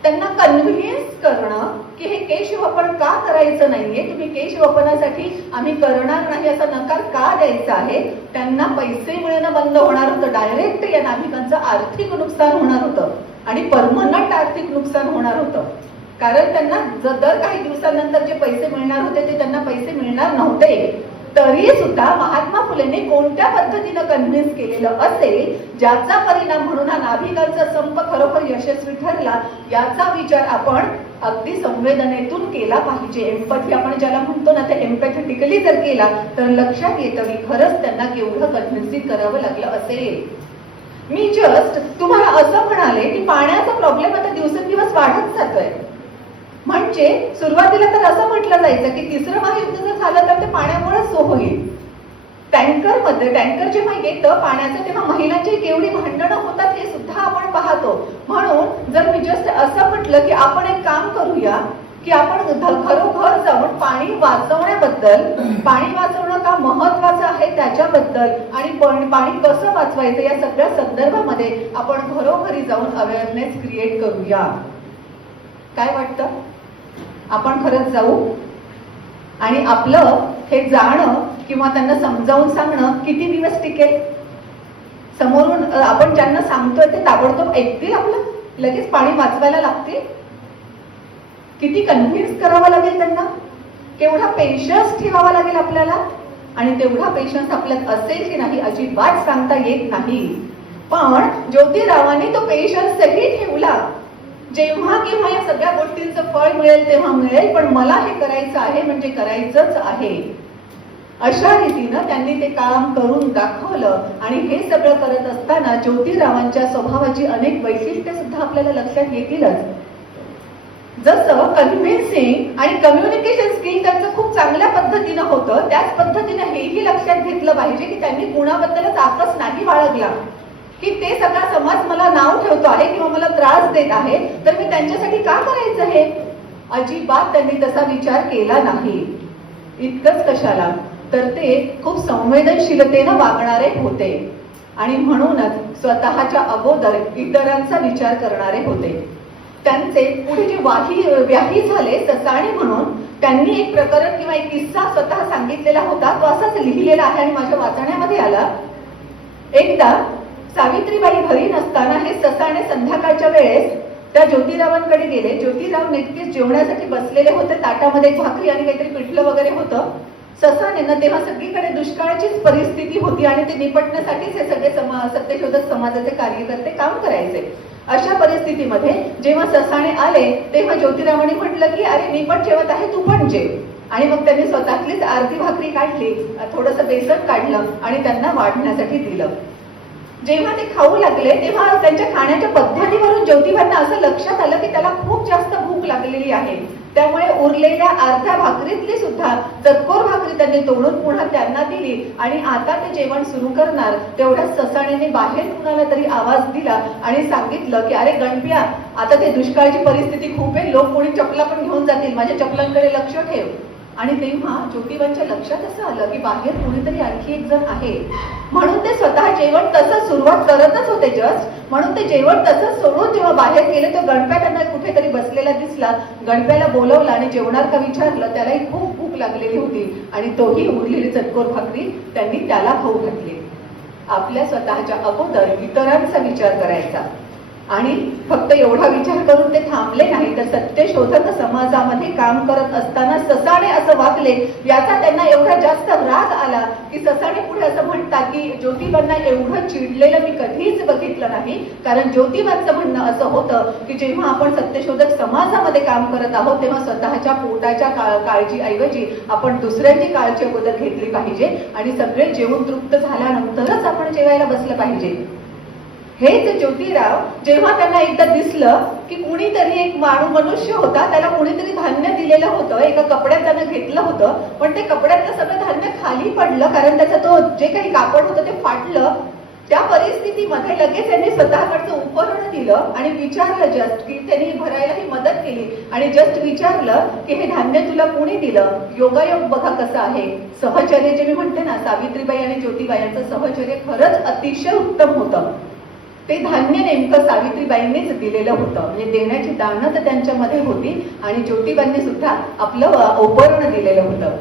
त्यांना कन्व्हिन्स करणं की हे केशवपन का करायचं नाहीये, तुम्ही केशवपनासाठी आम्ही करणार नाही असा नकार का द्यायचा आहे, त्यांना पैसे मिळणं बंद होणार होतं. डायरेक्ट या नाभिकांचं आर्थिक नुकसान होणार होतं आणि परमनंट आर्थिक नुकसान होणार होतं. कारण त्यांना दर काही दिवसानंतर जे पैसे मिळणार होते ते त्यांना पैसे मिळणार नव्हते. तरी सुद्धा महात्मा फुलेंनी कोणत्या पद्धतीनं कन्व्हिन्स केलेलं असेल, ज्याचा परिणाम म्हणून हा नाभिकांचा संप खरोखर यशस्वी ठरला, याचा विचार आपण अगदी संवेदनेतून केला पाहिजे. एम्पॅथी आपण ज्याला म्हणतो ना, ते एम्पॅथेटिकली जर केला तर लक्षात येतं की खरंच त्यांना केवढं कन्व्हिन्सिंग करावं लागलं असेल. मी जस्ट तुम्हाला असं म्हणाले की पाण्याचा प्रॉब्लेम आता दिवसेंदिवस वाढत जातोय. म्हणजे सुरुवातीला तर असं म्हटलं जायचं की तिसरं महायुद्ध जर झालं तर ते पाण्यामुळेच होईल. टँकर जेव्हा येतं पाण्याचं तेव्हा महिलांची केवढी भांडणं होतात हे सुद्धा आपण पाहतो. म्हणून जर मी जस्ट असं म्हटलं की आपण एक काम करूया की आपण घरोघर जाऊन पाणी वाचवण्याबद्दल, पाणी वाचवणं का महत्वाचं आहे त्याच्याबद्दल आणि पाणी कसं वाचवायचं या सगळ्या संदर्भामध्ये आपण घरोघरी जाऊन अवेअरनेस क्रिएट करूया. काय वाटतं? आपण खरंच जाऊ आणि आपलं हे जाणं किंवा त्यांना समजावून सांगणं किती दिवस टिकेल? समोरून आपण ज्यांना सांगतोय ते ताबडतोब ऐकतील आपलं, लगेच पाणी वाचवायला लागतील? किती कन्व्हिन्स करावं लागेल त्यांना, केवढा पेशन्स ठेवावा लागेल आपल्याला. आणि तेवढा पेशन्स आपल्यात असेल की नाही अजिबात सांगता येत नाही. पण ज्योतिरावांनी तो पेशन्सही ठेवला. जेव्हा केव्हा या सगळ्या गोष्टींचं फळ मिळेल तेव्हा मिळेल, पण मला हे करायचं आहे म्हणजे करायचंच आहे, अशा रीतीनं त्यांनी ते काम करून दाखवलं. आणि हे सगळं करत असताना ज्योतिरावांच्या स्वभावाची अनेक वैशिष्ट्ये सुद्धा आपल्याला लक्षात येतीलच. जसं कन्व्हिन्सिंग आणि कम्युनिकेशन स्किल त्यांचं खूप चांगल्या पद्धतीनं होतं, त्याच पद्धतीनं हेही लक्षात घेतलं पाहिजे की त्यांनी कुणाबद्दलच आकस नाही बाळगला की ते सगळा समाज मला नाव ठेवतो आहे किंवा मला त्रास देत आहे तर मी त्यांच्यासाठी का करायचं हे. अजिबात त्यांनी तसा विचार केला नाही. इतकंच कशाला तर ते खूप संवेदनशीलतेनं वागणारे होते आणि म्हणूनच स्वतःच्या अगोदर इतरांचा विचार करणारे होते. त्यांचे पुढे जे व्याही झाले ससाणे म्हणून, त्यांनी एक प्रकरण किंवा एक किस्सा स्वतः सांगितलेला होता, तो असाच लिहिलेला आहे आणि माझ्या वाचण्यामध्ये आला. एकदा सावित्रीबाई घरी नसताना हे ससाणे संध्याकाळच्या वेळेस त्या ज्योतिरावांकडे गेले. ज्योतिराव नेमकेच जेवणासाठी बसलेले होते, ताटामध्ये भाकरी आणि काहीतरी पिठलं वगैरे होतं. ससानेनं तेव्हा सगळीकडे दुष्काळाचीच परिस्थिती होती आणि ते निपटण्यासाठीच हे सगळे सत्यशोधक समाजाचे कार्यकर्ते काम करायचे. अशा परिस्थितीमध्ये जेव्हा ससाणे आले तेव्हा ज्योतिरावांनी म्हटलं की अरे मी पण जेवत आहे, तू पण जेव. आणि मग त्यांनी स्वतःतलीच अर्धी भाकरी काढली, थोडंसं बेसन काढलं आणि त्यांना वाढण्यासाठी दिलं. जेव्हा ते खाऊ लागले तेव्हा त्यांच्या खाण्याच्या पद्धतीवरून ज्योतिबांना असं लक्षात आलं की त्याला खूप जास्त भूक लागलेली आहे. त्यामुळे उरलेल्या अर्ध्या भाकरीतली सुद्धा चतकोर भाकरी त्यांनी तोडून पुन्हा त्यांना दिली आणि आता ते जेवण सुरू करणार तेवढ्याच ससाण्याने बाहेर कुणाला तरी आवाज दिला आणि सांगितलं की अरे गणप्या, आता ते दुष्काळाची परिस्थिती खूप आहे, लोक कोणी चपला पण घेऊन जातील, माझ्या चपलांकडे लक्ष ठेव. आणि तेव्हा ज्योतिबांच्या लक्षात असं आलं की बाहेर कोणीतरी आणखी एक जण आहे. म्हणून ते स्वतः जेवण तसं सुरुवात करतच होते जस्ट, म्हणून ते जेवण तसंच सोडून जेव्हा बाहेर गेले तो गणप्या त्यांना कुठेतरी बसलेला दिसला. गणप्याला बोलवलं आणि जेवणार का विचारलं. त्यालाही खूप भूक लागलेली होती आणि तोही उरलेली चतकोर भाकरी त्यांनी त्याला खाऊ घातली. आपल्या स्वतःच्या अगोदर इतरांचा विचार करायचा आणि फक्त एवढा विचार करून ते थांबले नाही तर सत्यशोधक समाजामध्ये काम करत असताना ससाणे असं वागले वागले याचा त्यांना एवढा जास्त राग आला की ससाणे पुढे असं म्हणतात की ज्योतिबांना एवढं चिडलेलं मी कधीच बघितलं नाही. कारण ज्योतिबांचं म्हणणं असं होतं की जेव्हा आपण सत्यशोधक समाजामध्ये काम करत आहोत तेव्हा स्वतःच्या पोटाच्या काळजीऐवजी आपण दुसऱ्यांची काळजी अगोदर घेतली पाहिजे आणि सगळे जेवून तृप्त झाल्यानंतरच आपण जेवायला बसलं पाहिजे. हेच ज्योतिराव जेव्हा त्यांना एकदा दिसलं की कुणीतरी एक मनुष्य होता, त्याला कुणीतरी धान्य दिलेलं होतं, एका कपड्यात त्यानं घेतलं होतं, पण ते कपड्यातलं सगळं धान्य खाली पडलं कारण त्याचं तो जे काही कापड होतं ते फाटलं. त्या परिस्थितीमध्ये लगेच त्यांनी स्वतःकडचं उपकरण दिलं आणि विचारलं जस्ट की त्यांनी भरायला ही मदत केली आणि जस्ट विचारलं की हे धान्य तुला कोणी दिलं. योगायोग बघा कसं आहे. सहचर्य जे मी म्हणते ना, सावित्रीबाई आणि ज्योतिबा यांचं सहचर्य खरंच अतिशय उत्तम होतं. ते धान्य नेमकं सावित्रीबाईंनीच दिलेलं होतं, म्हणजे देण्याची दानत त्यांच्यामध्ये होती आणि ज्योतिबांनी सुद्धा आपलं उपकरण दिलेलं होतं.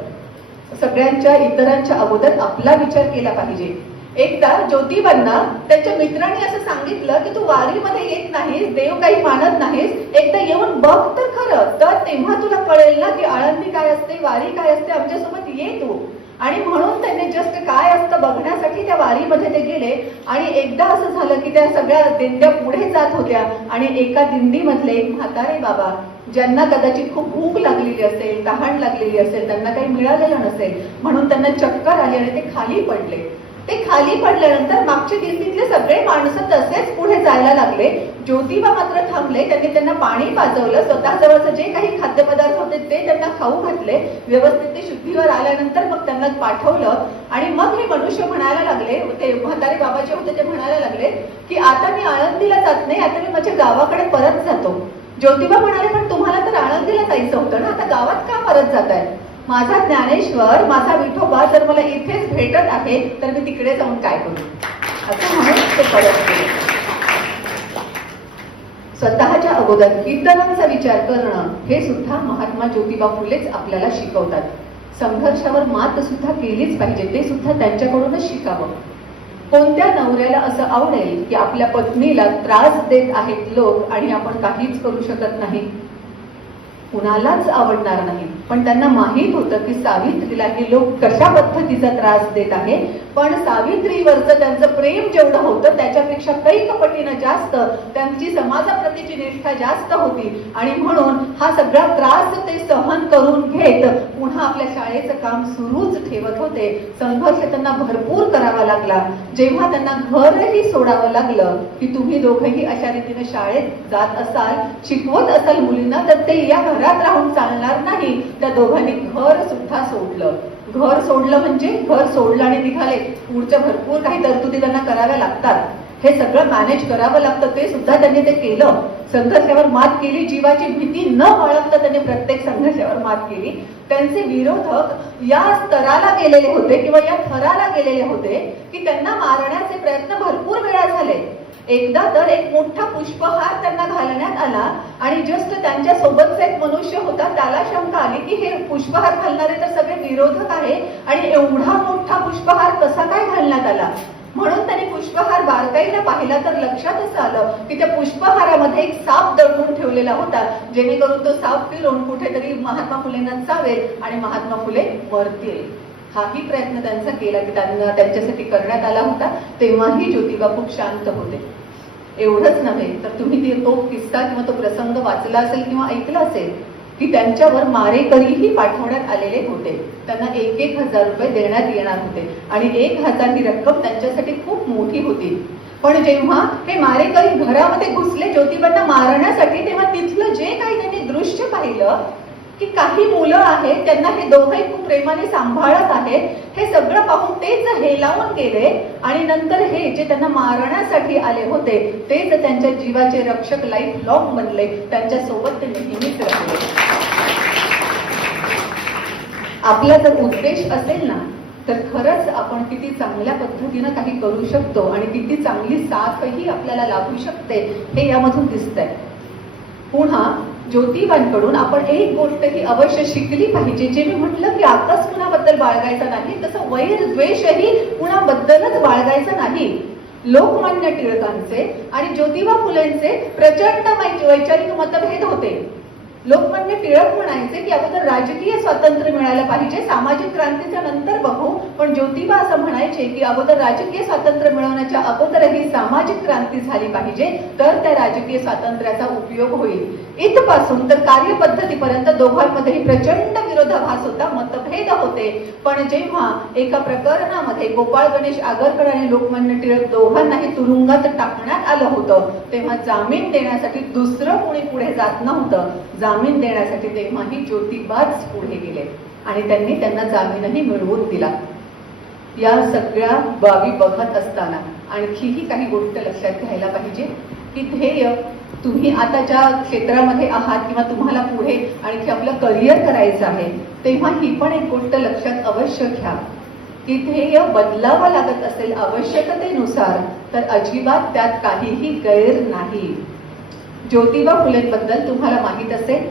सगळ्यांच्या इतरांच्या अगोदर आपला विचार केला पाहिजे. एकदा ज्योतिबांना त्यांच्या मित्रांनी असं सांगितलं की तू वारीमध्ये येत नाहीस, देव काही मानत नाहीस, एकदा येऊन बघ तर खरं, तर तेव्हा तुला कळेल ना की आळंदी काय असते, वारी काय असते, आमच्यासोबत ये तू. आणि म्हणून त्यांनी जस्ट काय असतं बघण्यासाठी त्या वारीमध्ये ते गेले आणि एकदा असं झालं की त्या सगळ्या दिंड्या पुढे जात होत्या आणि एका दिंडीमधले एक म्हातारे बाबा, ज्यांना कदाचित खूप भूक लागलेली असेल, तहान लागलेली असेल, त्यांना काही मिळालेलं नसेल म्हणून त्यांना चक्कर आली आणि ते खाली पडले. ते खाली पडल्यानंतर मागच्या दिंडीतले सगळे माणसं तसेच पुढे जायला लागले. ज्योतिबा मात्र थांबले. त्यांनी त्यांना पाणी पाजवलं, स्वतःजवळचे जे काही खाद्यपदार्थ होते ते त्यांना खाऊ घातले. व्यवस्थित ते शुद्धीवर आल्यानंतर मग त्यांना पाठवलं आणि मग हे मनुष्य म्हणायला लागले, ते म्हातारे बाबा जे होते ते म्हणायला लागले की आता मी आळंदीला जात नाही, आता मी माझ्या गावाकडे परत जातो. ज्योतिबा म्हणाले पण तुम्हाला तर आळंदीला जायचं होतं ना, आता गावात का परत जाताय? माझा ज्ञानेश्वर, माझा विठोबा जर मला इथेच भेटत आहे तर मी तिकडे जाऊन काय करू, असं म्हणून ते परत गेले. स्वतःच्या अगोदर इतरांचा विचार करणं हे सुद्धा महात्मा ज्योतिबा फुलेच आपल्याला शिकवतात. संघर्षावर मात सुद्धा केलीच पाहिजे, ते सुद्धा त्यांच्याकडूनच शिकावं. कोणत्या नवऱ्याला असं आवडेल की आपल्या पत्नीला त्रास देत आहेत लोक आणि आपण काहीच करू शकत नाही? कुणालाच आवडणार नाही. पण त्यांना माहित होतं की सावित्रीला हे लोक कशा पद्धतीचा त्रास देत आहे, पण सावित्रीवरचं त्यांचं प्रेम जेवढं होतं त्याच्यापेक्षा कैक पटीनं जास्त त्यांची समाजाप्रतीची निष्ठा जास्त होती आणि म्हणून हा सगळा त्रास ते सहन करून घेत पुन्हा आपल्या शाळेचं काम सुरूच ठेवत होते. संघर्ष त्यांना भरपूर करावा लागला. जेव्हा त्यांना घरही सोडावं लागलं की तुम्ही दोघंही अशा रीतीने शाळेत जात असाल, शिकवत असाल मुलींना, तर ते या घरात राहून चालणार नाही. त्या दोघांनी घर सुद्धा सोडलं. घर सोडलं म्हणजे घर सोडलं आणि निघाले. पुढच्या भरपूर काही तरतुदी त्यांना कराव्या लागतात, हे सगळं मॅनेज करावं लागतं, ते सुद्धा त्यांनी ते केलं. संघर्षावर मात केली, जीवाची भीती न बाळगता त्यांनी प्रत्येक संघर्षावर मात केली. त्यांचे विरोधक या स्तराला गेलेले होते किंवा या थराला गेलेले होते की त्यांना मारण्याचे प्रयत्न भरपूर वेळा झाले. एकदा तर एक मोठा पुष्पहार त्यांना घालण्यात आला आणि जस्ट त्यांच्या सोबतचा एक मनुष्य होता, त्याला शंका आली की हे पुष्पहार घालणारे तर सगळे विरोधक आहे आणि एवढा मोठा पुष्पहार कसा काय घालण्यात आला. म्हणून त्यांनी पुष्पहार बारकाईने पाहिला तर लक्षात असं आलं की त्या पुष्पहारामध्ये एक साप दडवून ठेवलेला होता, जेणेकरून तो साप फिरून कुठेतरी महात्मा फुलेंना चावेल आणि महात्मा फुले मरतील. हाही प्रयत्न त्यांचा केला की त्यांना त्यांच्यासाठी करण्यात आला होता. तेव्हाही ज्योतिबा खूप शांत होते. एवढंच नव्हे तर तुम्ही तो किस्सा किंवा तो प्रसंग वाचला असेल किंवा ऐकला असेल की त्यांच्यावर मारेकरीही पाठवण्यात आलेले होते. त्यांना 1,000 रुपये देण्यात येणार होते आणि 1,000 ही रक्कम त्यांच्यासाठी खूप मोठी होती. पण जेव्हा हे मारेकरी घरामध्ये घुसले ज्योतिबांना मारण्यासाठी, तेव्हा तिथलं जे काही त्यांनी दृश्य पाहिलं की काही मुलं आहेत, त्यांना हे दोघंही खूप प्रेमाने सांभाळत आहेत, हे सगळं पाहून तेच हेलावून गेले आणि नंतर हे जे त्यांना मारण्यासाठी आले होते तेच त्यांच्या जीवाचे रक्षक लाईफ लॉंग बनले. त्यांच्या सोबत ते नेहमीच राहिले. आपला जर उद्देश असेल ना तर खरंच आपण किती चांगल्या पद्धतीनं काही करू शकतो आणि किती चांगली साथही आपल्याला लाभू शकते हे यामधून दिसतंय. पुन्हा ज्योतिबांकडून आपण एक गोष्ट ही अवश्य शिकली पाहिजे. जे मी म्हटलं की आकाश कुणाबद्दल बाळगायचा नाही, तसं वैर द्वेषही कुणाबद्दलच बाळगायचा नाही. लोकमान्य टिळकांचे आणि ज्योतिबा फुलेंचे प्रचंड वैचारिक मतभेद होते, लोकमान्य टिळक म्हणायचे की अगोदर राजकीय स्वातंत्र्य मिळायला पाहिजे, सामाजिक क्रांतीच्या नंतर बघू. पण ज्योतिबा असं म्हणायचे की अगोदर राजकीय स्वातंत्र्य मिळवण्याच्या अगोदरही सामाजिक क्रांती झाली पाहिजे, तर त्या राजकीय स्वातंत्र्याचा उपयोग होईल. इथपासून तर कार्यपद्धतीपर्यंत दोघांमध्येही प्रचंड विरोधाभास होता, मतभेद होते. पण जेव्हा एका प्रकरणामध्ये गोपाळ गणेश आगरकर आणि लोकमान्य टिळक दोघांनाही तुरुंगात टाकण्यात आलं होतं, तेव्हा जामीन देण्यासाठी दुसरं कोणी पुढे जात नव्हतं. जामीन देण्यासाठी तेव्हाही ज्योतिबाच पुढे गेले आणि त्यांनी त्यांना जामीनही मिळवून दिला. या सगळ्या बाबी बघत असताना आणखीही काही गोष्ट लक्षात घ्यायला पाहिजे की ध्येय, तुम्ही आता ज्या क्षेत्रामध्ये आहात किंवा तुम्हाला पुढे आणखी आपलं करिअर करायचं आहे, तेव्हा ही पण एक गोष्ट लक्षात अवश्य घ्या की ध्येय बदलावं लागत असेल आवश्यकतेनुसार तर अजिबात त्यात काहीही गैर नाही. ज्योतिबा फुलेंबद्दल तुम्हाला माहित असेल,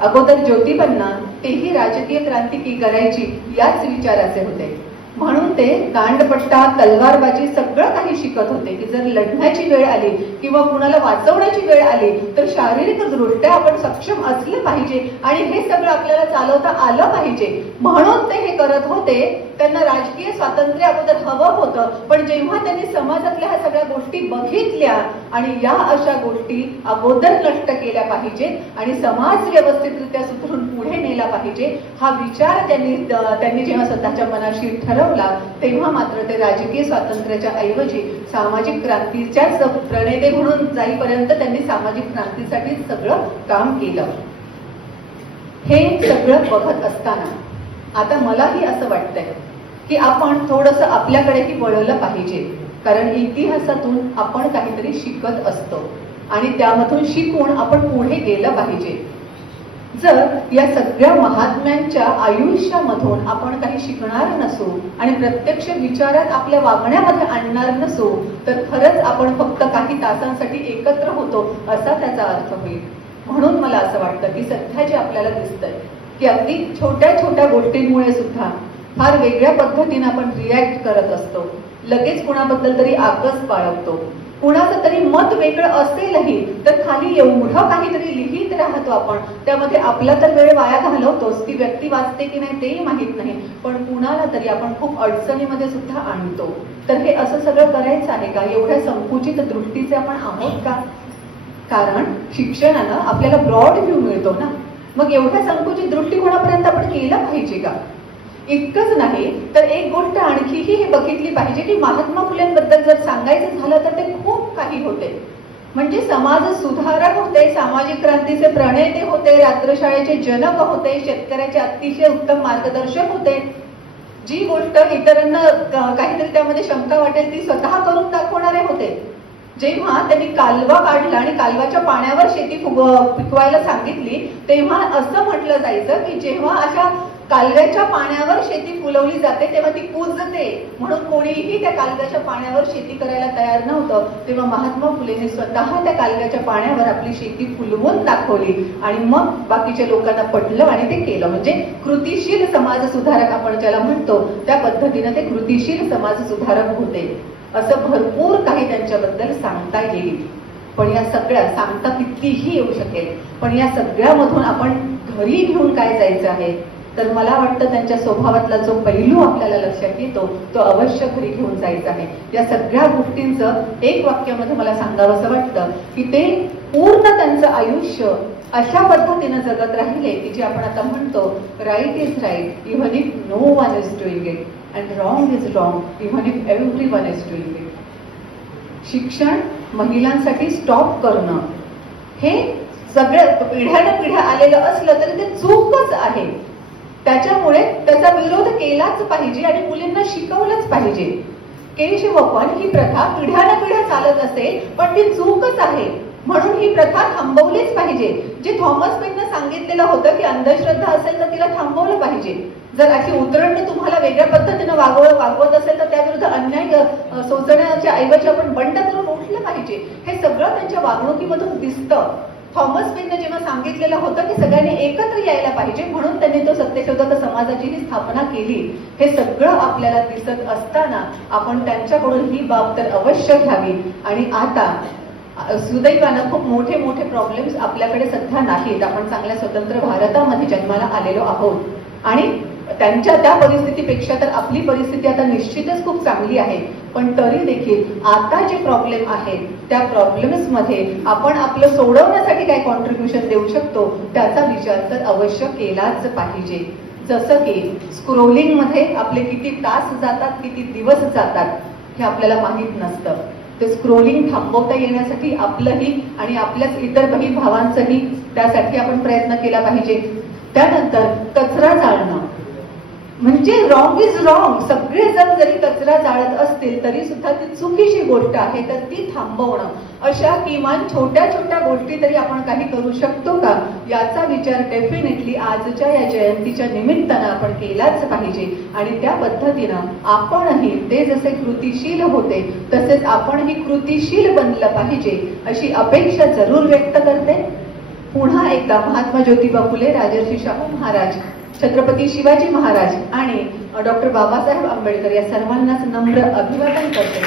अगोदर ज्योतिबांना तेही राजकीय क्रांती करायची याच विचाराचे होते. म्हणून ते दांडपट्टा, तलवारबाजी सगळं काही शिकत होते की जर लढण्याची वेळ आली किंवा कुणाला वाचवण्याची वेळ आली तर शारीरिक दृष्ट्या आपण सक्षम असले पाहिजे आणि हे सगळं आपल्याला चालवता आलं पाहिजे. म्हणून ते हे करत होते. त्यांना राजकीय स्वातंत्र्य अगोदर हवं होतं, पण जेव्हा त्यांनी समाजातल्या ह्या सगळ्या गोष्टी बघितल्या आणि या अशा गोष्टी अगोदर नष्ट केल्या पाहिजेत आणि समाज व्यवस्थितरित्या सुधरून पुढे नेला पाहिजे, हा विचार त्यांनी जेव्हा स्वतःच्या मनाशी ठरवला, तेव्हा मात्र ते राजकीय स्वातंत्र्याच्या ऐवजी सामाजिक क्रांतीच्याच प्रणेते म्हणून जाईपर्यंत त्यांनी सामाजिक क्रांतीसाठीच सगळं काम केलं. हे सगळं बघत असताना आता मलाही असं वाटतंय की आपण थोडंसं आपल्याकडेही वळलं पाहिजे, कारण इतिहासातून आपण काहीतरी शिकत असतो आणि त्यामधून शिकून आपण पुढे गेलं पाहिजे. जर या सगळ्या महात्म्यांच्या आयुष्यामधून आपण काही शिकणार नसू आणि प्रत्यक्ष विचारात आपल्या वागण्यामध्ये आणणार नसू तर खरंच आपण फक्त काही तासांसाठी एकत्र होतो असा त्याचा अर्थ होईल. म्हणून मला असं वाटतं की सध्या जे आपल्याला दिसतंय की अगदी छोट्या छोट्या गोष्टींमुळे सुद्धा फार वेगळ्या पद्धतीने आपण रिॲक्ट करत असतो. लगेच कुणाबद्दल तरी आकस बाळगतो, कुणाचं तरी मत वेगळं असेलही तर खाली एवढं काहीतरी लिहित राहतो आपण, त्यामध्ये आपला तर वेळ वाया घालवतोच, ती व्यक्ती वाचते की नाही तेही माहित नाही, पण कुणाला तरी आपण खूप अडचणीमध्ये सुद्धा आणतो. तर हे असं सगळं करायचं आहे का? एवढ्या संकुचित दृष्टीचे आपण आहोत का? कारण शिक्षणानं आपल्याला ब्रॉड व्ह्यू मिळतो ना, मग एवढ्या संकुचित दृष्टिकोनापर्यंत आपण केलं पाहिजे का? इतकंच नाही तर एक गोष्ट आणखीही हे बघितली पाहिजे की महात्मा फुलेंबद्दल जर सांगायचं झालं तर ते खूप काही होते. म्हणजे समाज सुधारक होते, सामाजिक क्रांतीचे प्रणेते होते, रात्रशाळेचे जनक होते, शेतकऱ्याचे अतिशय उत्तम मार्गदर्शक होते. जी गोष्ट इतरांना काहीतरी त्यामध्ये शंका वाटेल ती स्वतः करून दाखवणारे होते. जेव्हा त्यांनी कालवा काढला आणि कालवाच्या पाण्यावर शेती पिकवायला सांगितली, तेव्हा असं म्हटलं जायचं की जेव्हा अशा कालव्याच्या पाण्यावर शेती फुलवली जाते तेव्हा ती कुजते, म्हणून कोणीही त्या कालव्याच्या पाण्यावर शेती करायला तयार नव्हतं. तेव्हा महात्मा फुलेंनी स्वतः त्या कालव्याच्या पाण्यावर आपली शेती फुलवून दाखवली आणि मग बाकीच्या लोकांना पटलं आणि ते केलं. म्हणजे कृतिशील समाज सुधारक आपण ज्याला म्हणतो त्या पद्धतीने ते कृतिशील समाज सुधारक होते. असं भरपूर काही त्यांच्याबद्दल सांगता येईल, पण या सगळ्या सांगता कितीही येऊ शकेल, पण या सगळ्यामधून आपण घरी घेऊन काय जायचं आहे तर मला वाटतं त्यांच्या स्वभावातला जो पैलू आपल्याला लक्षात येतो तो अवश्य घरी घेऊन जायचा आहे. या सगळ्या गोष्टींचं एक वाक्यामध्ये मला सांगावंसं वाटतं की ते पूर्ण त्यांचं आयुष्य अशा पद्धतीने जगत राहिले की जे आपण आता म्हणतो right is right even if no one is doing it and wrong is wrong even if everyone is doing it. शिक्षण महिलांसाठी स्टॉप करणं हे सगळं पिढ्या आलेलं असलं तरी ते चूकच आहे. त्याच्यामुळे त्याचा विरोध केलाच पाहिजे आणि मुलींना शिकवलंच पाहिजे. केशवपन ही प्रथा पिढ्या चालत असेल पण ती चूकच आहे, म्हणून ही प्रथा थांबवलीच पाहिजे. जे थॉमस पेननं सांगितलेलं होतं की अंधश्रद्धा असेल तर तिला थांबवलं पाहिजे. जर अशी उतरंड तुम्हाला वेगळ्या पद्धतीनं वागवत असेल तर त्याविरुद्ध अन्याय सोचण्याच्या ऐवजी आपण बंड करून उठलं पाहिजे. हे सगळं त्यांच्या वागणुकीमधून दिसतं. थॉमस पेनने जेव्हा सांगितलेलं होतं की सगळ्यांनी एकत्र यायला पाहिजे म्हणून त्यांनी तो सत्यशोधक समाजाची ही स्थापना केली. हे सगळं आपल्याला दिसत असताना आपण त्यांच्याकडून ही बाब तर अवश्य घ्यावी. आणि आता सुदैवानं खूप मोठे मोठे प्रॉब्लेम्स आपल्याकडे सध्या नाहीत. आपण चांगल्या स्वतंत्र भारतामध्ये जन्माला आलेलो आहोत आणि त्यांच्या त्या परिस्थितीपेक्षा तर आपली परिस्थिती आता निश्चितच खूप चांगली आहे. पण तरी देखील आता जे प्रॉब्लेम आहेत त्या प्रॉब्लेम्स मध्ये आपण आपलं सोडवण्यासाठी काय कॉन्ट्रीब्युशन देऊ शकतो त्याचा विचार तर अवश्य केलाच पाहिजे. जसं की स्क्रोलिंग मध्ये आपले किती तास जातात, किती दिवस जातात हे आपल्याला माहीत नसतं. ते स्क्रोलिंग थांबवता येण्यासाठी आपलंही आणि आपल्याच इतर बहीण भावांचंही त्यासाठी आपण प्रयत्न केला पाहिजे. त्यानंतर कचरा जाळणं म्हणजे रॉंग इज रॉंग. सगळेजण जरी कचरा जाळत असतील तरी सुद्धा ती चुकीची गोष्ट आहे, तर ती थांबवणं. अशा किमान छोट्या छोट्या गोष्टी तरी आपण काही करू शकतो का याचा विचार डेफिनेटली आजच्या या जयंतीच्या निमित्तानं आपण केलाच पाहिजे. आणि त्या पद्धतीनं आपणही ते जसे कृतिशील होते तसेच आपणही कृतिशील बनलं पाहिजे अशी अपेक्षा जरूर व्यक्त करते. पुन्हा एकदा महात्मा ज्योतिबा फुले, राजर्षी शाहू महाराज, छत्रपती शिवाजी महाराज आणि डॉक्टर बाबासाहेब आंबेडकर या सर्वांनाच नम्र अभिवादन करते.